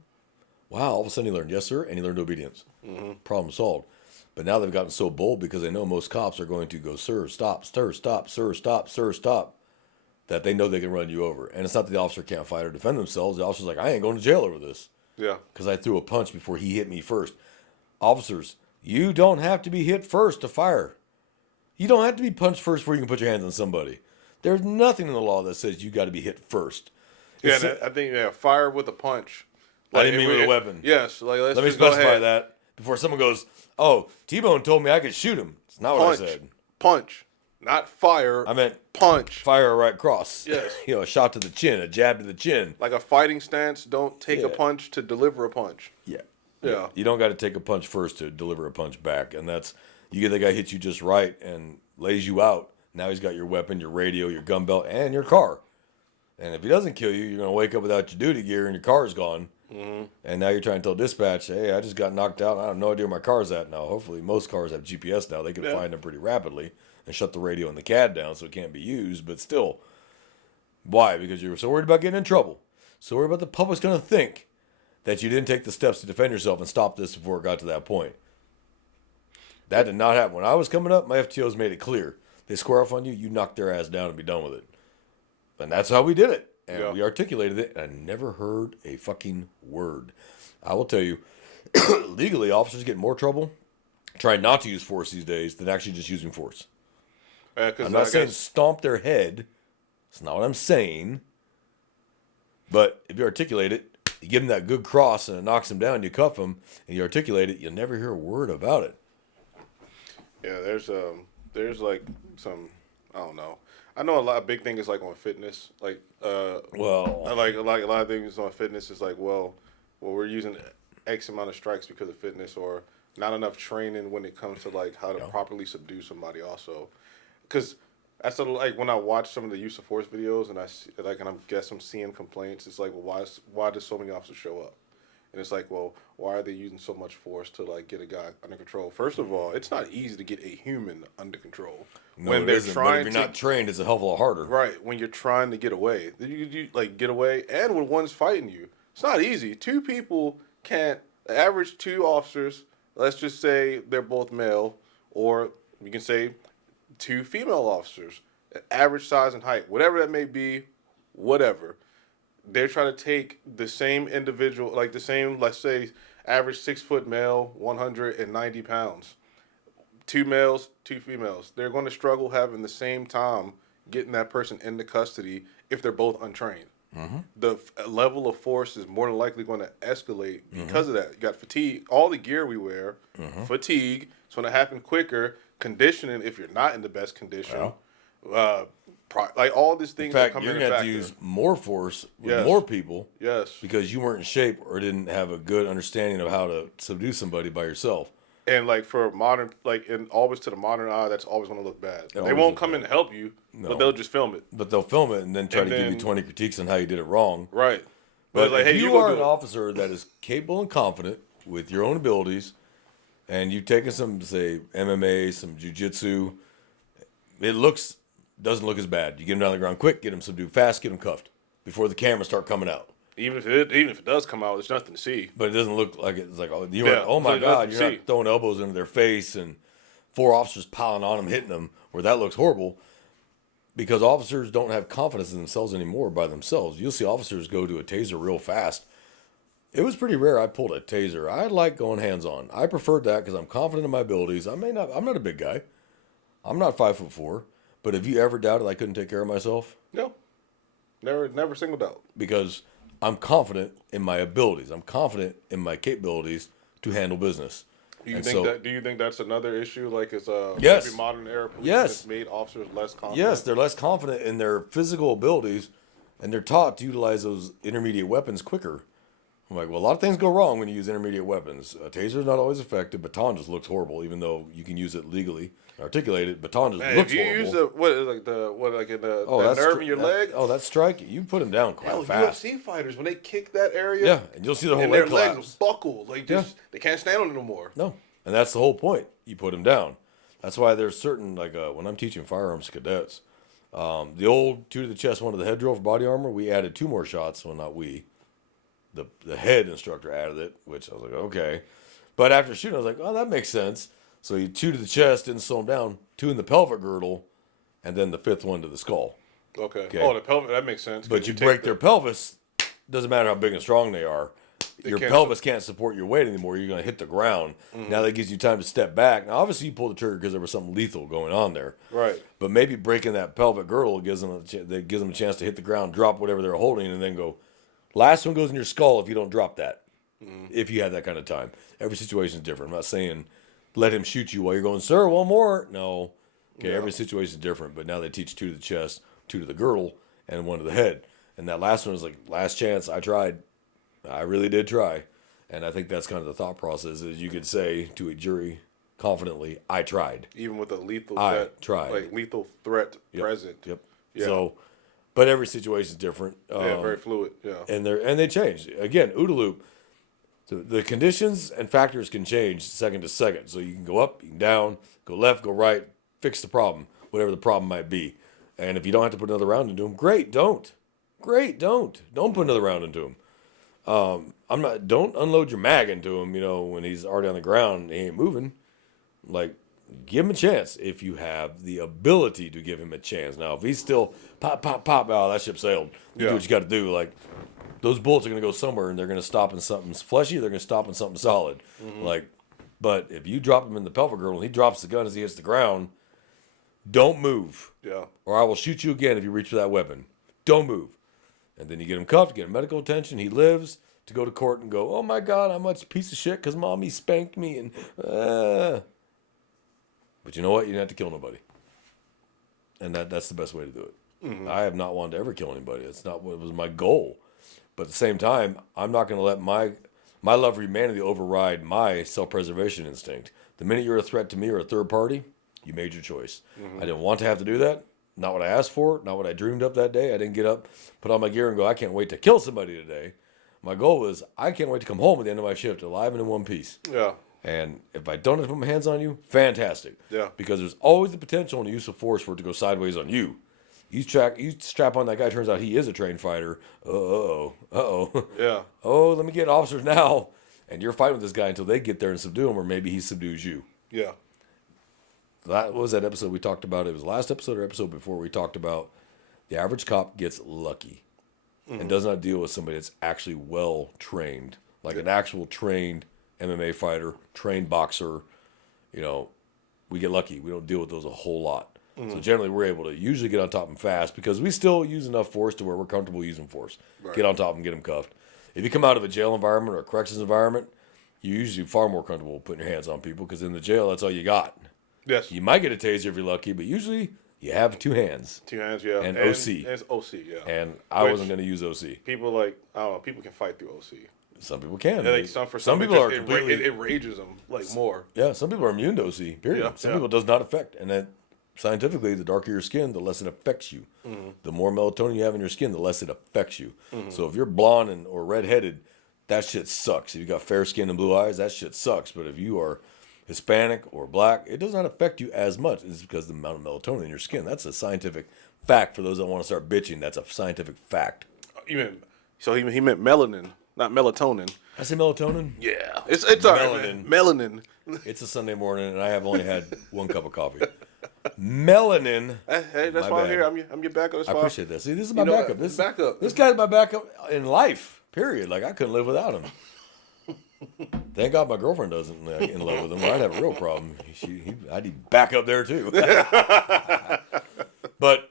Wow. All of a sudden he learned yes, sir. And he learned obedience. Mm-hmm. Problem solved. But now they've gotten so bold because they know most cops are going to go, sir, stop, sir, stop, sir, stop, sir, stop. That they know they can run you over. And it's not that the officer can't fight or defend themselves. The officer's like, I ain't going to jail over this. Yeah. Because I threw a punch before he hit me first. Officers, you don't have to be hit first to fire. You don't have to be punched first before you can put your hands on somebody. There's nothing in the law that says you got to be hit first. Yeah, I think fire with a punch. I didn't mean with a weapon. Yes, let me specify that before someone goes, "Oh, T-Bone told me I could shoot him." It's not what I said. Punch, not fire. I meant punch. Fire a right cross. Yes. A shot to the chin, a jab to the chin. Like a fighting stance. Don't take a punch to deliver a punch. Yeah. Yeah. You don't got to take a punch first to deliver a punch back, and that's you get the guy hits you just right and lays you out. Now he's got your weapon, your radio, your gun belt, and your car. And if he doesn't kill you, you're going to wake up without your duty gear and your car's gone. And now you're trying to tell dispatch, hey, I just got knocked out. I have no idea where my car's at now. Hopefully, most cars have GPS now. They can find them pretty rapidly and shut the radio and the CAD down so it can't be used. But still, why? Because you're so worried about getting in trouble. So worried about the public's going to think that you didn't take the steps to defend yourself and stop this before it got to that point. That did not happen. When I was coming up, my FTOs made it clear. They square off on you, you knock their ass down and be done with it. And that's how we did it. And we articulated it, and I never heard a fucking word. I will tell you, legally, officers get more trouble trying not to use force these days than actually just using force. I'm not saying stomp their head. That's not what I'm saying. But if you articulate it, you give them that good cross and it knocks them down, you cuff them, and you articulate it, you'll never hear a word about it. Yeah, there's like some, I don't know. I know a big thing is like on fitness, like like a lot of things on fitness is like, well, we're using X amount of strikes because of fitness, or not enough training when it comes to like how to properly subdue somebody. Also, because that's like when I watch some of the use of force videos and I'm seeing complaints. It's like, well, why does so many officers show up? And it's like, well, why are they using so much force to like get a guy under control? First of all, it's not easy to get a human under control. No, when they're trying, if you're not trained, it's a hell of a lot harder. Right, when you're trying to get away, you like get away, and when one's fighting you, it's not easy. Two people can't. The average two officers, let's just say they're both male, or we can say two female officers, average size and height, whatever that may be, whatever. They're trying to take the same individual, like the same, let's say, average 6 foot male, 190 pounds. Two males, two females. They're going to struggle having the same time getting that person into custody if they're both untrained. Mm-hmm. The level of force is more than likely going to escalate because of that. You got fatigue, all the gear we wear, fatigue. It's going to happen quicker. Conditioning, if you're not in the best condition. Like all these things. In fact, you're going to have to use more force with more people. Yes. Because you weren't in shape or didn't have a good understanding of how to subdue somebody by yourself. And like for modern, like and always to the modern eye, that's always going to look bad. They won't come in and help you, but they'll just film it. But they'll film it and then try to give you 20 critiques on how you did it wrong. Right. But like, if you are an officer that is capable and confident with your own abilities, and you've taken some, say, MMA, some jiu-jitsu, it doesn't look as bad. You get them down on the ground quick, get them subdued fast, get them cuffed before the cameras start coming out. Even if it does come out, there's nothing to see. But it doesn't look like it's like, oh my God, you're not throwing elbows into their face and 4 officers piling on them, hitting them, where that looks horrible. Because officers don't have confidence in themselves anymore by themselves. You'll see officers go to a taser real fast. It was pretty rare I pulled a taser. I like going hands-on. I preferred that because I'm confident in my abilities. I'm not a big guy. I'm not 5'4". But have you ever doubted I couldn't take care of myself? No. Never single doubt. Because I'm confident in my abilities. I'm confident in my capabilities to handle business. Do you think that's another issue? Like, is yes. Every modern era police has made officers less confident? Yes, they're less confident in their physical abilities, and they're taught to utilize those intermediate weapons quicker. I'm like, well, a lot of things go wrong when you use intermediate weapons. A taser is not always effective. Baton just looks horrible, even though you can use it legally. Articulate it. Baton just looks horrible. If you use the nerve in your leg? Oh, that strike, you put them down quite fast. UFC fighters, when they kick that area, yeah, and you'll see the whole leg their collapse. legs buckle. Like they can't stand on it no more. No, and that's the whole point. You put them down. That's why there's certain, like when I'm teaching firearms cadets, the old 2 to the chest, 1 to the head drill for body armor, we added 2 more shots. Well, not we. The head instructor added it, which I was like, okay. But after shooting, I was like, oh, that makes sense. So you 2 to the chest, didn't slow them down, 2 in the pelvic girdle, and then the 5th one to the skull. Okay. Oh, the pelvic, that makes sense. But you break their pelvis, doesn't matter how big and strong they are. Your pelvis can't support your weight anymore. You're going to hit the ground. Mm-hmm. Now that gives you time to step back. Now, obviously, you pull the trigger because there was something lethal going on there. Right. But maybe breaking that pelvic girdle gives them a chance to hit the ground, drop whatever they're holding, and then go. Last one goes in your skull if you don't drop that. Mm-hmm. If you have that kind of time. Every situation is different. I'm not saying let him shoot you while you're going, sir, 1 more. No. Okay, yeah. Every situation is different. But now they teach 2 to the chest, 2 to the girdle, and 1 to the head. And that last one was like, last chance. I tried. I really did try. And I think that's kind of the thought process is you could say to a jury confidently, I tried. Even with a lethal threat. I tried. Like lethal threat present. Yep. Yeah. So But every situation is different. Yeah, very fluid. Yeah. And they change. Again, OODA loop, the conditions and factors can change second to second. So you can go up, you can down, go left, go right, fix the problem, whatever the problem might be. And if you don't have to put another round into them, great, don't. Great, don't. Don't put another round into him. Don't unload your mag into him, when he's already on the ground and he ain't moving. Like, give him a chance if you have the ability to give him a chance. Now, if he's still pop, pop, pop, that ship sailed. You do what you got to do. Like, those bullets are going to go somewhere and they're going to stop in something fleshy. They're going to stop in something solid. Mm-hmm. But if you drop him in the pelvic girdle and he drops the gun as he hits the ground, don't move. Yeah. Or I will shoot you again if you reach for that weapon. Don't move. And then you get him cuffed, get him medical attention. He lives to go to court and go, oh my God, I'm a piece of shit because mommy spanked me. And But you know what? You didn't have to kill nobody. And that's the best way to do it. Mm-hmm. I have not wanted to ever kill anybody. It's not what was my goal. But at the same time, I'm not going to let my love for humanity override my self-preservation instinct. The minute you're a threat to me or a third party, you made your choice. Mm-hmm. I didn't want to have to do that. Not what I asked for. Not what I dreamed up that day. I didn't get up, put on my gear, and go, I can't wait to kill somebody today. My goal was, I can't wait to come home at the end of my shift alive and in one piece. Yeah. And if I don't have to put my hands on you, fantastic. Yeah. Because there's always the potential and the use of force for it to go sideways on you. You strap on that guy, turns out he is a trained fighter. Uh-oh. Yeah. Oh, let me get officers now. And you're fighting with this guy until they get there and subdue him, or maybe he subdues you. Yeah. What was that episode we talked about? It was the last episode or episode before we talked about the average cop gets lucky and does not deal with somebody that's actually well trained, like an actual trained MMA fighter, trained boxer. We get lucky. We don't deal with those a whole lot. So generally, we're able to usually get on top of them fast because we still use enough force to where we're comfortable using force. Right. Get on top of them, get them cuffed. If you come out of a jail environment or a corrections environment, you're usually far more comfortable putting your hands on people because in the jail, that's all you got. Yes. You might get a taser if you're lucky, but usually you have two hands. Two hands, yeah. And OC. And it's OC, yeah. And I wasn't going to use OC. People I don't know, people can fight through OC. Some people can. Yeah, some people are completely... It rages them, more. Yeah, some people are immune to OC, period. Yeah, some people it does not affect. And then scientifically, the darker your skin, the less it affects you. Mm-hmm. The more melatonin you have in your skin, the less it affects you. Mm-hmm. So if you're blonde or redheaded, that shit sucks. If you got fair skin and blue eyes, that shit sucks. But if you are Hispanic or black, it does not affect you as much. It's because of the amount of melatonin in your skin. That's a scientific fact. For those that want to start bitching, that's a scientific fact. He meant melanin, not melatonin. I say melatonin? Yeah. It's all right, man. Melanin. It's a Sunday morning, and I have only had one cup of coffee. Melanin. Hey, that's why I'm here. I'm your backup. I appreciate that. See, this is my backup. Backup. This guy's my backup in life, period. Like, I couldn't live without him. Thank God my girlfriend doesn't in love with him. I'd have a real problem. I'd be back up there, too. But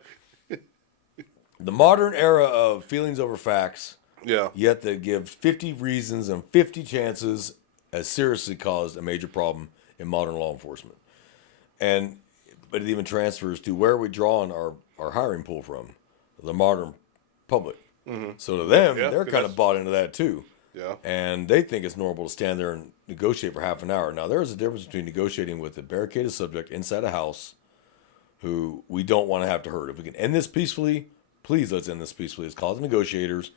the modern era of feelings over facts, yet that gives 50 reasons and 50 chances has seriously caused a major problem in modern law enforcement. But it even transfers to where we draw on our hiring pool from, the modern public. Mm-hmm. So to them, they're kind of bought into that too. Yeah. And they think it's normal to stand there and negotiate for half an hour. Now, there is a difference between negotiating with a barricaded subject inside a house who we don't want to have to hurt. If we can end this peacefully, please let's end this peacefully. Let's call the negotiators.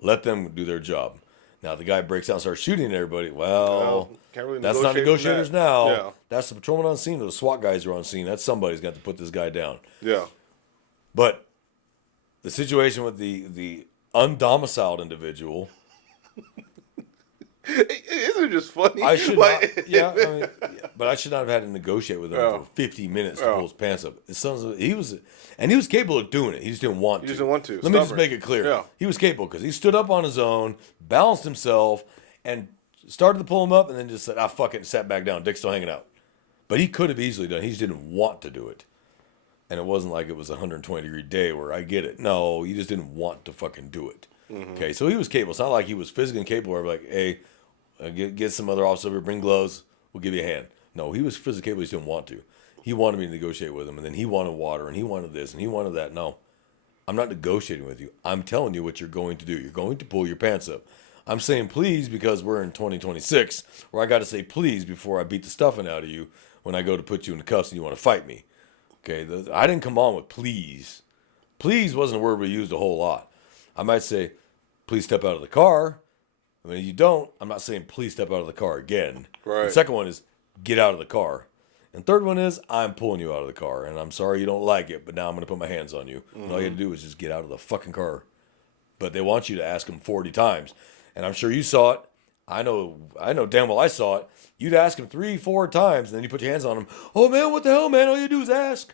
Let them do their job. Now, the guy breaks out and starts shooting at everybody. Well, that's not negotiators now. Yeah. That's the patrolman on scene or the SWAT guys are on scene. That's somebody's got to put this guy down. Yeah. But the situation with the undomiciled individual... Isn't it just funny? I should not, but I should not have had to negotiate with him for 50 minutes to pull his pants up. He was capable of doing it. He just didn't want to. He just didn't want to. Let me just make it clear. Yeah. He was capable because he stood up on his own, balanced himself, and started to pull him up, and then just said, fuck it, and sat back down. Dick's still hanging out. But he could have easily done it. He just didn't want to do it. And it wasn't like it was a 120-degree day where I get it. No, he just didn't want to fucking do it. Mm-hmm. Okay, so he was capable. It's not like he was physically incapable of like, hey, get some other officer over, bring gloves, we'll give you a hand. No, he was physically capable, he just didn't want to. He wanted me to negotiate with him, and then he wanted water, and he wanted this, and he wanted that. No, I'm not negotiating with you. I'm telling you what you're going to do. You're going to pull your pants up. I'm saying please because we're in 2026, where I got to say please before I beat the stuffing out of you when I go to put you in the cuffs and you want to fight me. Okay, I didn't come on with please. Please wasn't a word we used a whole lot. I might say, please step out of the car. I mean, you don't. I'm not saying please step out of the car again. Right. The second one is get out of the car. And third one is I'm pulling you out of the car. And I'm sorry you don't like it, but now I'm going to put my hands on you. And all you had to do is just get out of the fucking car. But they want you to ask them 40 times. And I'm sure you saw it. I know damn well I saw it. You'd ask him 3-4 times, and then you put your hands on him. Oh, man, what the hell, man? All you do is ask.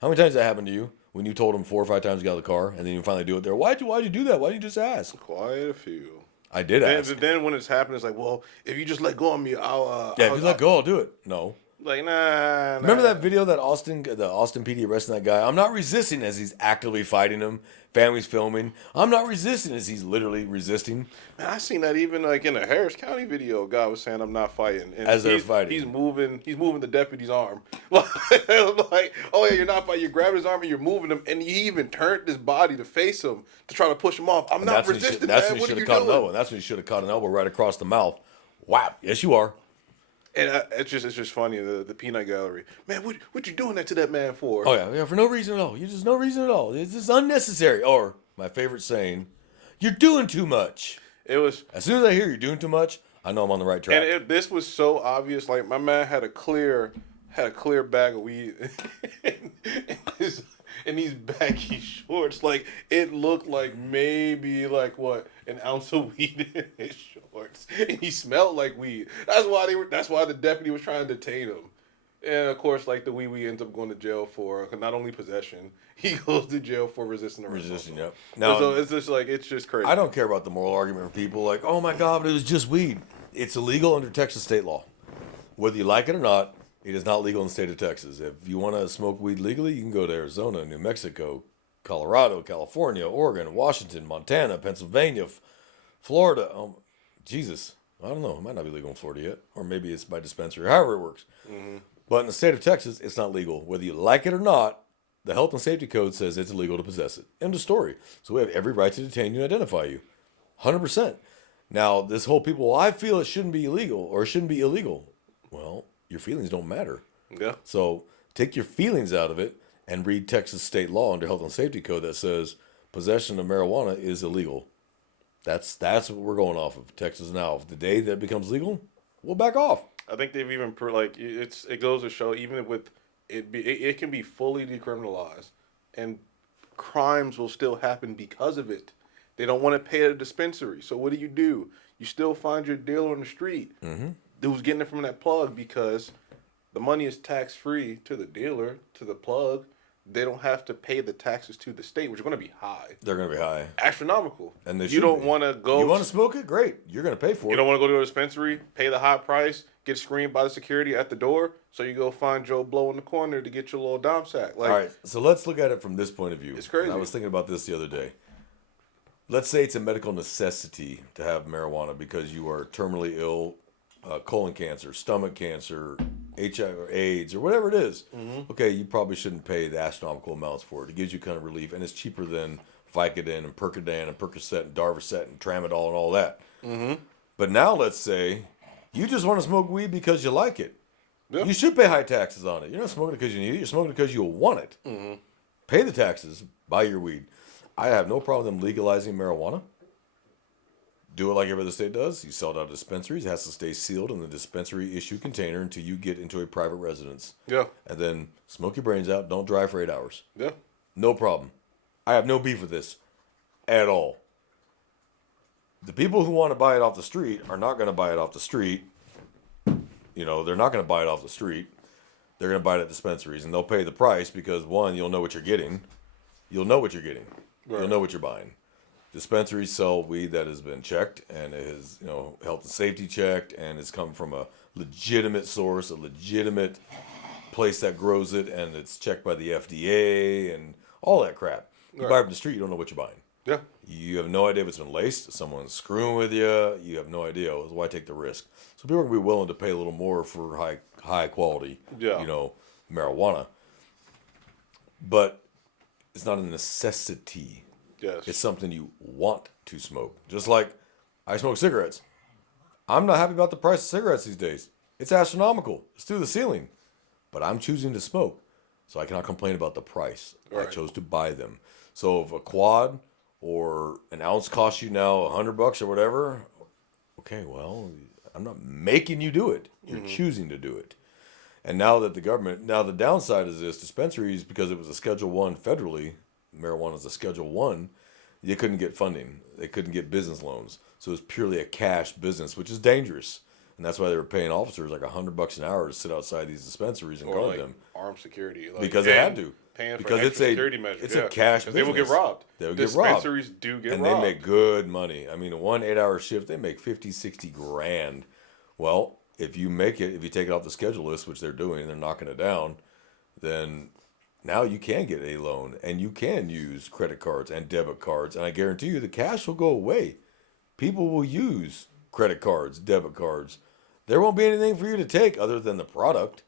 How many times that happened to you when you told him 4 or 5 times to get out of the car, and then you finally do it there? Why'd you do that? Why didn't you just ask? Quite a few. I did ask. Then when it's happened, it's like, well, if you just let go of me, I'll. Yeah, if you let go, I'll do it. No. Like, nah. Remember that video that the Austin PD arresting that guy? I'm not resisting as he's actively fighting him. Family's filming. I'm not resisting as he's literally resisting. Man, I seen that even like in a Harris County video. A guy was saying, "I'm not fighting." And As they're fighting, he's moving the deputy's arm. Like, oh yeah, you're not fighting. You grab his arm and you're moving him, and he even turned his body to face him to try to push him off. I'm not resisting. That's man. when he What should are have you caught an elbow. doing? That's when he should have caught an elbow right across the mouth. Wow. Yes, you are. And it's just funny. The peanut gallery, man. What you doing that to that man for? Oh yeah, for no reason at all. You just no reason at all. It's just unnecessary. Or my favorite saying, "You're doing too much." It was. As soon as I hear you're doing too much, I know I'm on the right track. And this was so obvious. Like my man had a clear bag of weed in these baggy shorts. Like it looked like maybe like what an ounce of weed in his shorts, and he smelled like weed. That's why the deputy was trying to detain him. And of course, like the weed ends up going to jail for not only possession, he goes to jail for resisting arrest. Resisting, also. yep. Now, So it's just like it's just crazy. I don't care about the moral argument for people like, oh my God, but it was just weed. It's illegal under Texas state law. Whether you like it or not, it is not legal in the state of Texas. If you want to smoke weed legally, you can go to Arizona, New Mexico, Colorado, California, Oregon, Washington, Montana, Pennsylvania, Florida. Jesus. I don't know. It might not be legal in Florida yet. Or maybe it's by dispensary, however it works. Mm-hmm. But in the state of Texas, it's not legal. Whether you like it or not, the Health and Safety Code says it's illegal to possess it. End of story. So we have every right to detain you and identify you. 100%. Now, this whole people, well, I feel it shouldn't be illegal or it shouldn't be illegal. Well, your feelings don't matter. Yeah. So take your feelings out of it and read Texas state law under Health and Safety Code that says possession of marijuana is illegal. That's what we're going off of. Texas now. If the day that becomes legal, we'll back off. I think they've even it goes to show even with it can be fully decriminalized, and crimes will still happen because of it. They don't want to pay at a dispensary, so what do? You still find your dealer on the street who's getting it from that plug because the money is tax free to the dealer, to the plug. They don't have to pay the taxes to the state, which are going to be high. They're going to be high. Astronomical. And you don't want to go. You want to smoke it? Great. You're going to pay for it. You don't want to go to a dispensary, pay the high price, get screened by the security at the door, so you go find Joe Blow in the corner to get your little dime sack. Like, all right, so let's look at it from this point of view. It's crazy. And I was thinking about this the other day. Let's say it's a medical necessity to have marijuana because you are terminally ill, colon cancer, stomach cancer, HIV or AIDS, or whatever it is. Mm-hmm. Okay, you probably shouldn't pay the astronomical amounts for it. It gives you kind of relief, and it's cheaper than Vicodin and Percodan and Percocet and Darvocet and Tramadol and all that. Mm-hmm. But now let's say you just want to smoke weed because you like it. Yeah. You should pay high taxes on it. You're not smoking it because you need it. You're smoking it because you want it. Mm-hmm. Pay the taxes. Buy your weed. I have no problem with them legalizing marijuana. Do it like every other state does. You sell it out of dispensaries. It has to stay sealed in the dispensary issue container until you get into a private residence. Yeah. And then smoke your brains out. Don't drive for 8 hours. Yeah. No problem. I have no beef with this at all. The people who want to buy it off the street are not going to buy it off the street. You know, they're not going to buy it off the street. They're going to buy it at dispensaries, and they'll pay the price because, one, you'll know what you're getting. You'll know what you're getting. Right. You'll know what you're buying. Dispensaries sell weed that has been checked and it is, health and safety checked, and it's come from a legitimate source, a legitimate place that grows it, and it's checked by the FDA and all that crap. You buy it from the street, you don't know what you're buying. Yeah. You have no idea if it's been laced. Someone's screwing with you. You have no idea. So why take the risk? So people are going to be willing to pay a little more for high quality, marijuana. But it's not a necessity. Yes. It's something you want to smoke. Just like I smoke cigarettes. I'm not happy about the price of cigarettes these days. It's astronomical. It's through the ceiling. But I'm choosing to smoke. So I cannot complain about the price. I Right. chose to buy them. So if a quad or an ounce costs you now $100 or whatever, okay, well, I'm not making you do it. You're choosing to do it. And now that now the downside is this: dispensaries, because it was a Schedule One federally, marijuana is a Schedule One, they couldn't get funding. They couldn't get business loans. So it was purely a cash business, which is dangerous. And that's why they were paying officers like $100 an hour to sit outside these dispensaries and Or guard like them armed security. Like, because they had to. Paying Because for it's extra a security measures. it's a cash 'Cause they will get business. robbed. They will get robbed. Dispensaries do get And robbed. they make good money. I mean, a 1 8-hour shift, they make 50, 60 grand. Well, if you take it off the schedule list, which they're doing, and they're knocking it down, then now you can get a loan and you can use credit cards and debit cards. And I guarantee you the cash will go away. People will use credit cards, debit cards. There won't be anything for you to take other than the product.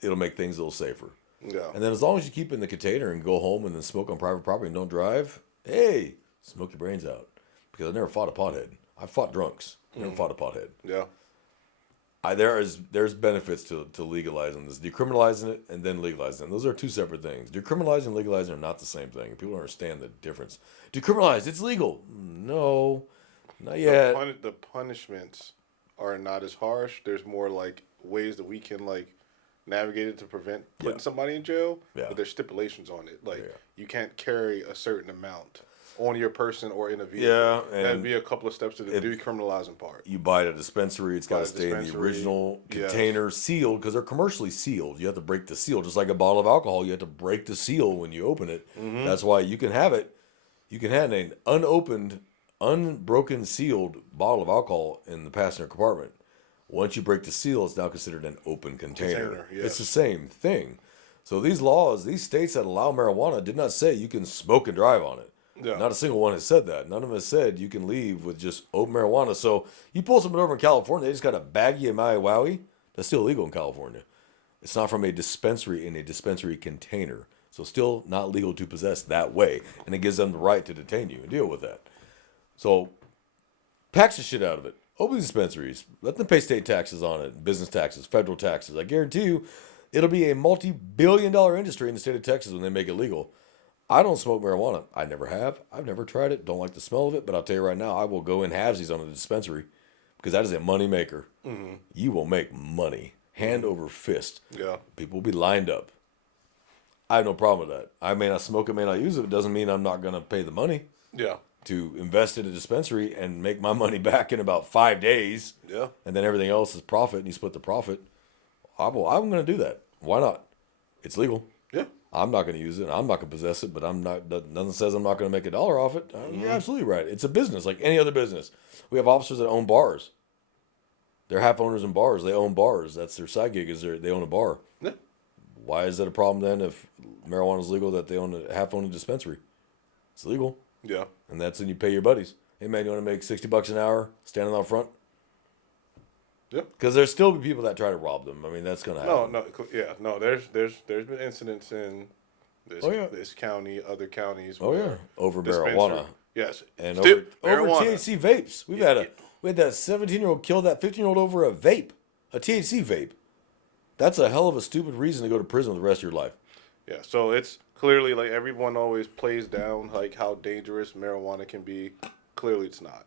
It'll make things a little safer. Yeah. And then as long as you keep it in the container and go home and then smoke on private property and don't drive, hey, smoke your brains out. Because I never fought a pothead. I fought drunks. I never fought a pothead. Yeah. There's benefits to legalizing this, decriminalizing it and then legalizing it. Those are two separate things. Decriminalizing and legalizing are not the same thing. People don't understand the difference. Decriminalize, it's legal. No, not yet. The punishments are not as harsh. There's more like ways that we can like navigate it to prevent putting somebody in jail. Yeah. But there's stipulations on it. Like Yeah. you can't carry a certain amount on your person or in a vehicle. Yeah, and that'd be a couple of steps to the decriminalizing part. You buy it at a dispensary, it's got to Buy stay at a in the dispensary, original yes. container, sealed, because they're commercially sealed. You have to break the seal. Just like a bottle of alcohol, you have to break the seal when you open it. That's why you can have it. You can have an unopened, unbroken, sealed bottle of alcohol in the passenger compartment. Once you break the seal, it's now considered an open container. Yes. It's the same thing. So these laws, these states that allow marijuana did not say you can smoke and drive on it. Yeah. Not a single one has said that. None of them has said you can leave with just open marijuana. So you pull someone over in California, they just got a baggie of Maui Wowie. That's still illegal in California. It's not from a dispensary in a dispensary container. So still not legal to possess that way. And it gives them the right to detain you and deal with that. So pack the shit out of it. Open dispensaries. Let them pay state taxes on it, business taxes, federal taxes. I guarantee you it'll be a multi-billion-dollar industry in the state of Texas when they make it legal. I don't smoke marijuana. I never have. I've never tried it. Don't like the smell of it. But I'll tell you right now, I will go in halvesies on a dispensary because that is a money maker. You will make money hand over fist. Yeah. People will be lined up. I have no problem with that. I may not smoke it, may not use it. It doesn't mean I'm not going to pay the money Yeah. to invest in a dispensary and make my money back in about 5 days. Yeah. And then everything else is profit and you split the profit. I'm going to do that. Why not? It's legal. Yeah. I'm not going to use it. I'm not going to possess it, but nothing says I'm not going to make $1 off it. You're absolutely right. It's a business like any other business. We have officers that own bars. They're half owners in bars. They own bars. That's their side gig is they own a bar. Yeah. Why is that a problem then if marijuana is legal that they half own a dispensary? It's legal. Yeah. And that's when you pay your buddies. Hey man, you want to make $60 an hour standing out front? Yeah. Because there's still people that try to rob them. I mean, that's going to happen. No. There's been incidents in this this county, other counties. Oh yeah, where over dispensary- marijuana Yes. and Still, over marijuana. THC vapes. We had that 17-year-old kill that 15-year-old over a vape, a THC vape. That's a hell of a stupid reason to go to prison the rest of your life. Yeah. So it's clearly like everyone always plays down like how dangerous marijuana can be. Clearly, it's not.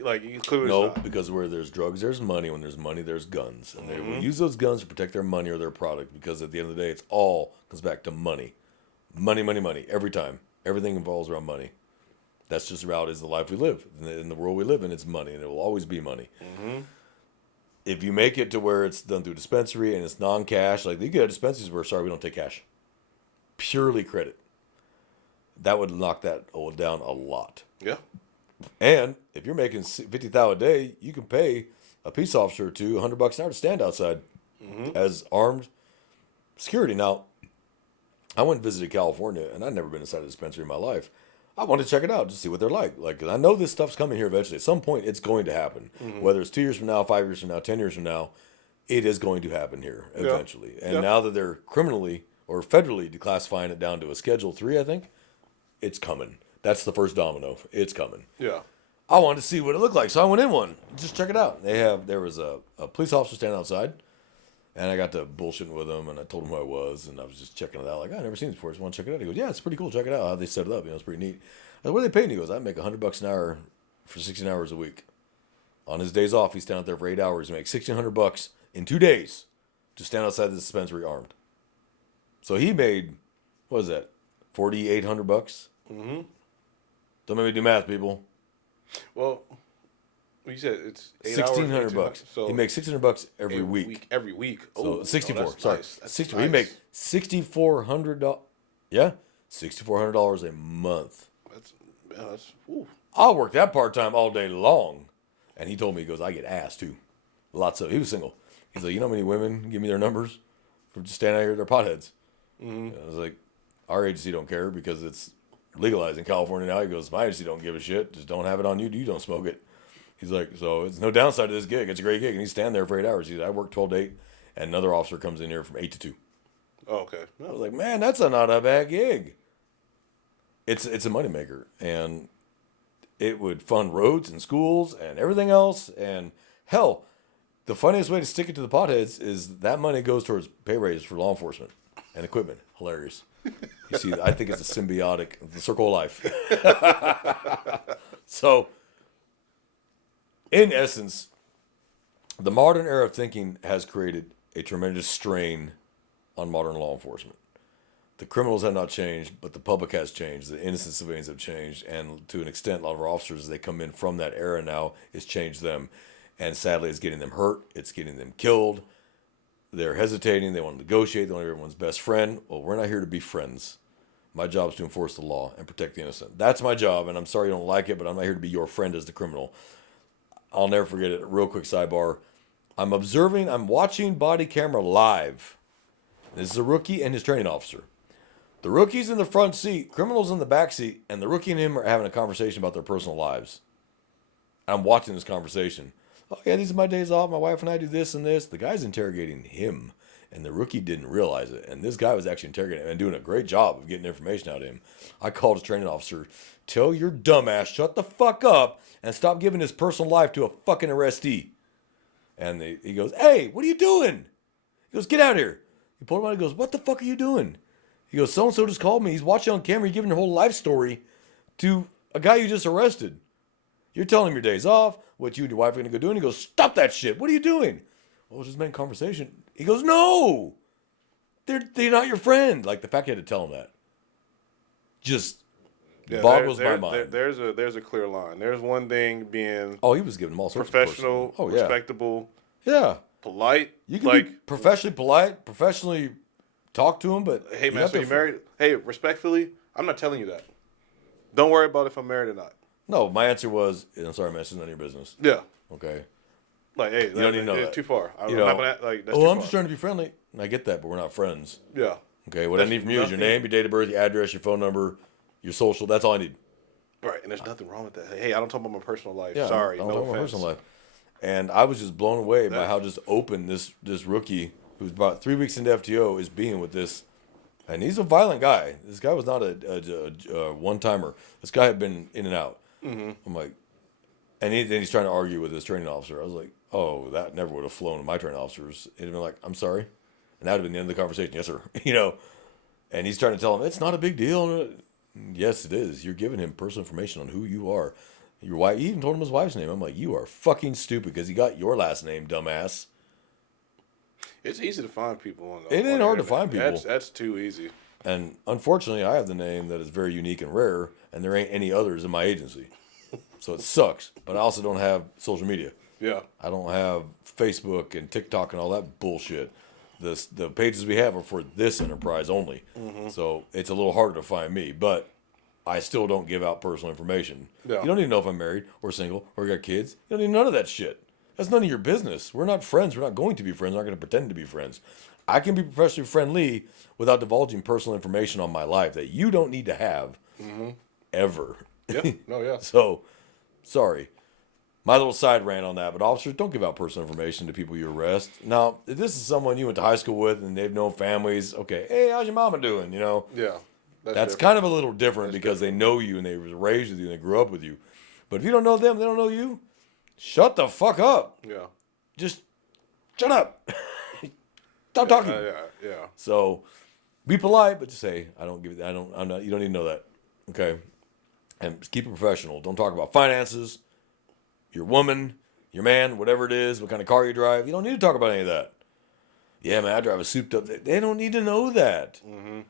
Like clearly, No, it's not. because where there's drugs, there's money. When there's money, there's guns, and they will use those guns to protect their money or their product. Because at the end of the day, it's all comes back to money, money every time. Everything involves around money. That's just the reality of the life we live in the world we live in. It's money, and it will always be money. If you make it to where it's done through dispensary and it's non-cash, like you get dispensaries where we don't take cash, purely credit. That would knock that down a lot. Yeah. And if you're making $50,000 a day, you can pay a peace officer or two $100 an hour to stand outside as armed security. Now, I went and visited California, and I'd never been inside a dispensary in my life. I wanted to check it out to see what they're like. Like, 'cause I know this stuff's coming here eventually. At some point, it's going to happen. Whether it's 2 years from now, 5 years from now, 10 years from now, it is going to happen here eventually. And now that they're criminally or federally declassifying it down to a Schedule 3, I think, it's coming. That's the first domino. It's coming. Yeah. I wanted to see what it looked like, so I went in one. Just check it out. There was a police officer standing outside, And I got to bullshitting with him, and I told him who I was, and I was just checking it out. Like, I've never seen this before. I just want to check it out. He goes, yeah, it's pretty cool. Check it out. How they set it up. It's pretty neat. I said, what are they paying? He goes, I make $100 an hour for 16 hours a week. On his days off, he's standing out there for 8 hours. He makes $1,600 in 2 days to stand outside the dispensary armed. So he made, what was that, $4,800? Mm-hmm. Don't make me do math, people. Well, you said it's 8 hours. $1,600. So he makes $600 every week. Every week. So Oh, 64. that's Sorry, nice. That's 64. nice. He make $6,400. Yeah, $6,400 a month. That's. Ooh. I'll work that part time all day long. And he told me, he goes, I get ass too. Lots of. He was single. He's like, you know how many women give me their numbers for just standing out here, they're potheads. Mm-hmm. I was like, our agency don't care because it's legalized in California now. He goes, my agency don't give a shit. Just don't have it on you. You don't smoke it. He's like, so it's no downside to this gig. It's a great gig. And he's standing there for 8 hours. He's like, I work 12 to 8, and another officer comes in here from 8 to 2. Oh, okay. I was like, man, that's not a bad gig. It's a moneymaker. And it would fund roads and schools and everything else. And hell, the funniest way to stick it to the potheads is that money goes towards pay raises for law enforcement and equipment. Hilarious. You see, I think it's a symbiotic, the circle of life. So, in essence, the modern era of thinking has created a tremendous strain on modern law enforcement. The criminals have not changed, but the public has changed. The innocent civilians have changed. And to an extent, a lot of our officers, as they come in from that era now, it's changed them. And sadly, it's getting them hurt. It's getting them killed. They're hesitating. They want to negotiate. They want to be everyone's best friend. Well, we're not here to be friends. My job is to enforce the law and protect the innocent. That's my job, and I'm sorry you don't like it, but I'm not here to be your friend as the criminal. I'll never forget it. Real quick sidebar. I'm watching body camera live. This is a rookie and his training officer. The rookie's in the front seat, criminal's in the back seat, and the rookie and him are having a conversation about their personal lives. I'm watching this conversation. Oh, yeah, these are my days off. My wife and I do this and this. The guy's interrogating him, and the rookie didn't realize it. And this guy was actually interrogating him and doing a great job of getting information out of him. I called his training officer. Tell your dumbass, shut the fuck up, and stop giving his personal life to a fucking arrestee. And he goes, hey, what are you doing? He goes, get out of here. He pulled him out and goes, what the fuck are you doing? He goes, so-and-so just called me. He's watching on camera. You're giving your whole life story to a guy you just arrested. You're telling him your days off, what you and your wife are going to go do. And he goes, stop that shit. What are you doing? Well, just making conversation. He goes, no. They're not your friend. Like, the fact he had to tell him that just boggles my mind. There's a clear line. There's one thing being he was giving them all sorts professional, of respectable, polite. You can be professionally polite, professionally talk to him, but hey man, so you married? Hey, respectfully, I'm not telling you that. Don't worry about if I'm married or not. No, my answer was, I'm sorry, man, it's none of your business. Yeah. Okay. Like, hey, you don't even know that. Too far. I'm not gonna, like, that's I'm just trying to be friendly. I get that, but we're not friends. Yeah. Okay, what I need from you is your name, your date of birth, your address, your phone number, your social. That's all I need. Right, and there's nothing wrong with that. Hey, I don't talk about my personal life. Yeah, Sorry, I don't no talk offense. about my personal life. And I was just blown away by how just open this rookie, who's about 3 weeks into FTO, is being with this. And he's a violent guy. This guy was not a one-timer. This guy had been in and out. Mm-hmm. I'm like, and then he's trying to argue with his training officer. I was like, oh, that never would have flown with my training officers. It'd have been like, I'm sorry. And that would have been the end of the conversation. Yes, sir. And he's trying to tell him, it's not a big deal. Yes, it is. You're giving him personal information on who you are. Your wife, he even told him his wife's name. I'm like, you are fucking stupid because he got your last name, dumbass. It's easy to find people on the It ain't hard to find people. That's too easy. And unfortunately, I have the name that is very unique and rare, and there ain't any others in my agency. So it sucks. But I also don't have social media. Yeah. I don't have Facebook and TikTok and all that bullshit. The pages we have are for this enterprise only. Mm-hmm. So it's a little harder to find me. But I still don't give out personal information. Yeah. You don't even know if I'm married or single or got kids. You don't need none of that shit. That's none of your business. We're not friends. We're not going to be friends. We're not going to pretend to be friends. I can be professionally friendly without divulging personal information on my life that you don't need to have ever. Yep. No, yeah. So, sorry. My little side rant on that, but officers, don't give out personal information to people you arrest. Now, if this is someone you went to high school with and they've known families, okay, hey, how's your mama doing, Yeah. That's kind of a little different because they know you and they were raised with you and they grew up with you. But if you don't know them, they don't know you, shut the fuck up. Yeah. Just shut up. Stop talking. Yeah. So be polite, but just say, I'm not, you don't need to know that. Okay. And just keep it professional. Don't talk about finances, your woman, your man, whatever it is, what kind of car you drive. You don't need to talk about any of that. Yeah, man, I drive a souped up. They don't need to know that. Mm-hmm.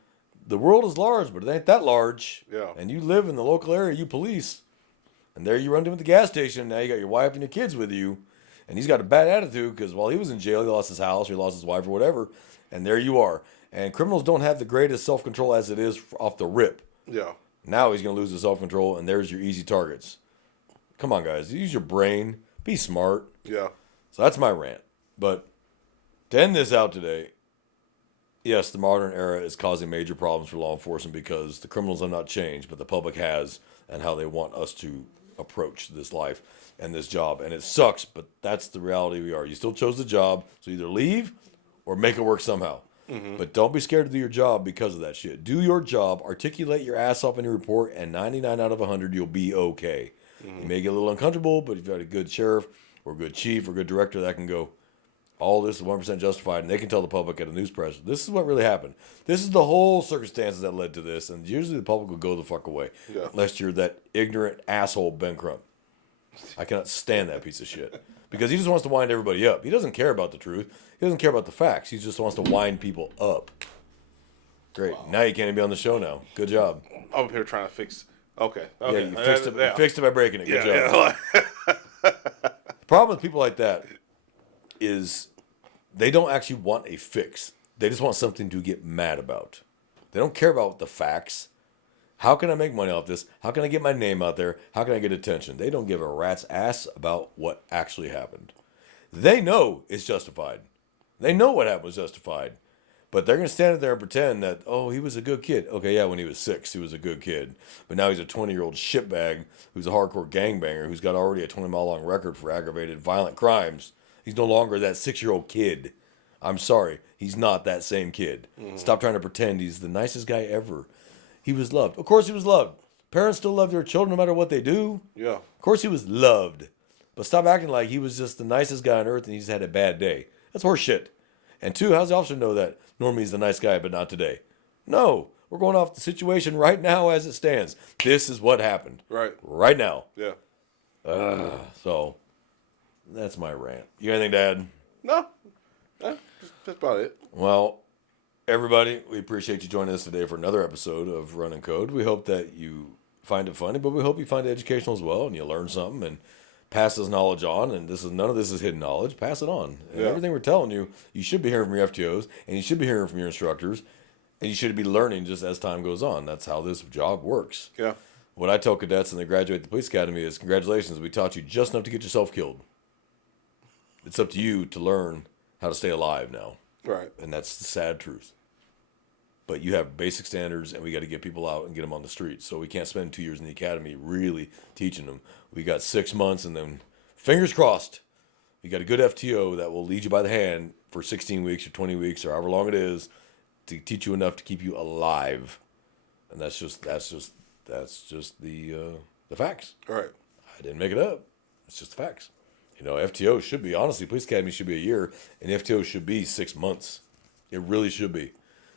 The world is large, but it ain't that large. Yeah. And you live in the local area you police. And there you run to him at the gas station. Now you got your wife and your kids with you. And he's got a bad attitude because while he was in jail, he lost his house or he lost his wife or whatever. And there you are. And criminals don't have the greatest self-control as it is off the rip. Yeah. Now he's going to lose his self-control, and there's your easy targets. Come on, guys. Use your brain. Be smart. Yeah. So that's my rant. But to end this out today, yes, the modern era is causing major problems for law enforcement because the criminals have not changed, but the public has, and how they want us to approach this life and this job. And it sucks, but that's the reality we are. You still chose the job, so either leave or make it work somehow. Mm-hmm. But don't be scared to do your job because of that shit. Do your job, articulate your ass off in your report, and 99 out of 100, you'll be okay. Mm-hmm. You may get a little uncomfortable, but if you've got a good sheriff or good chief or good director that can go, all this is 1% justified, and they can tell the public at a news press, this is what really happened. This is the whole circumstances that led to this, and usually the public will go the fuck away. Yeah. Unless you're that ignorant asshole Ben Crump. I cannot stand that piece of shit. Because he just wants to wind everybody up. He doesn't care about the truth. He doesn't care about the facts. He just wants to wind people up. Great. Wow. Now you can't even be on the show now. Good job. I'm up here trying to fix. Okay. Yeah, you fixed it. You fixed it by breaking it. Good job. Yeah. The problem with people like that is they don't actually want a fix. They just want something to get mad about. They don't care about the facts. How can I make money off this? How can I get my name out there? How can I get attention? They don't give a rat's ass about what actually happened. They know it's justified. They know what happened was justified. But they're going to stand there and pretend that, oh, he was a good kid. Okay, yeah, when he was 6, he was a good kid. But now he's a 20-year-old shitbag who's a hardcore gangbanger who's got already a 20-mile-long record for aggravated violent crimes. He's no longer that 6-year-old kid. I'm sorry. He's not that same kid. Mm-hmm. Stop trying to pretend he's the nicest guy ever. He was loved. Of course he was loved. Parents still love their children no matter what they do. Yeah. Of course he was loved. But stop acting like he was just the nicest guy on earth and he's had a bad day. That's horseshit. And 2, how's the officer know that normally he's the nice guy, but not today? No. We're going off the situation right now as it stands. This is what happened. Right. Right now. Yeah. So, that's my rant. You got anything to add? No. That's about it. Well, everybody, we appreciate you joining us today for another episode of Run and Code. We hope that you find it funny, but we hope you find it educational as well and you learn something and pass this knowledge on. And none of this is hidden knowledge. Pass it on. And everything we're telling you, you should be hearing from your FTOs and you should be hearing from your instructors and you should be learning just as time goes on. That's how this job works. Yeah. What I tell cadets when they graduate the police academy is, congratulations, we taught you just enough to get yourself killed. It's up to you to learn how to stay alive now. Right. And that's the sad truth. But you have basic standards, and we got to get people out and get them on the street. So we can't spend 2 years in the academy really teaching them. We got 6 months, and then fingers crossed, you got a good FTO that will lead you by the hand for 16 weeks or 20 weeks or however long it is to teach you enough to keep you alive. And that's just the facts. Right. I didn't make it up. It's just the facts. You know, FTO should be, honestly, police academy should be a year, and FTO should be 6 months. It really should be.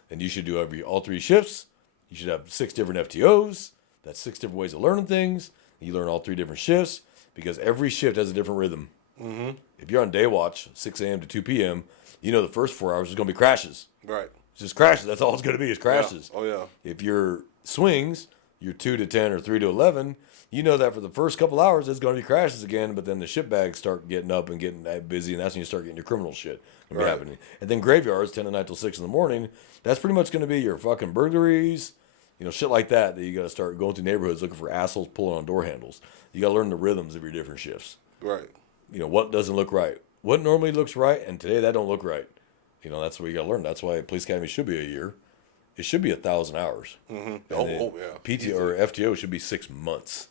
And you should do all 3 shifts. You should have 6 different FTOs. That's 6 different ways of learning things. You learn all 3 different shifts because every shift has a different rhythm. Mm-hmm. If you're on day watch, 6 a.m. to 2 p.m., you know the first 4 hours is going to be crashes. Right. It's just crashes. That's all it's going to be is crashes. Yeah. Oh, yeah. If you're swings, you're 2 to 10 or 3 to 11, you know that for the first couple hours, it's going to be crashes again, but then the shit bags start getting up and getting busy, and that's when you start getting your criminal shit be happening. And then graveyards, 10 at night till 6 in the morning, that's pretty much going to be your fucking burglaries, you know, shit like that you got to start going through neighborhoods looking for assholes pulling on door handles. You got to learn the rhythms of your different shifts. Right. You know, what doesn't look right. What normally looks right, and today that don't look right. You know, that's what you got to learn. That's why police academy should be a year. It should be 1,000 hours. Mm-hmm. Yeah. PT or FTO should be 6 months.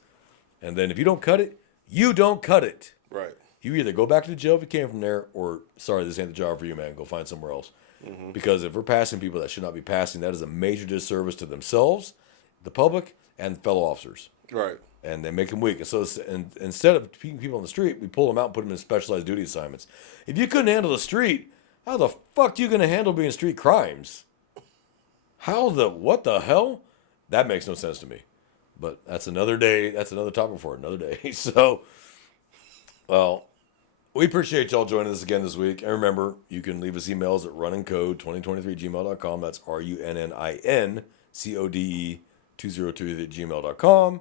And then if you don't cut it, you don't cut it. Right. You either go back to the jail if you came from there, or sorry, this ain't the job for you, man. Go find somewhere else. Mm-hmm. Because if we're passing people that should not be passing, that is a major disservice to themselves, the public, and fellow officers. Right. And they make them weak. And so instead of keeping people on the street, we pull them out and put them in specialized duty assignments. If you couldn't handle the street, How the fuck you gonna handle being street crimes? What the hell? That makes no sense to me. But that's another day. That's another topic for another day. So, well, we appreciate y'all joining us again this week. And remember, you can leave us emails at runnincode2023gmail.com. That's runnincode2023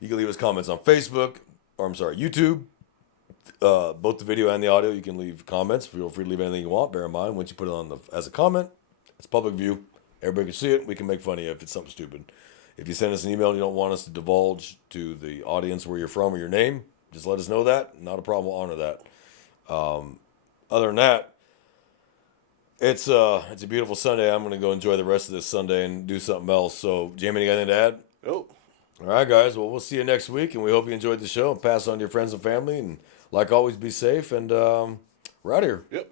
You can leave us comments on Facebook, or I'm sorry, YouTube. Both the video and the audio, you can leave comments. Feel free to leave anything you want. Bear in mind, once you put it on as a comment, it's public view. Everybody can see it. We can make fun of you if it's something stupid. If you send us an email and you don't want us to divulge to the audience where you're from or your name, just let us know that. Not a problem. We'll honor that. Other than that, it's a beautiful Sunday. I'm going to go enjoy the rest of this Sunday and do something else. So, Jamie, you got anything to add? Oh, All right, guys. Well, we'll see you next week, and we hope you enjoyed the show. And pass on to your friends and family. And like always, be safe. And we're out of here. yep.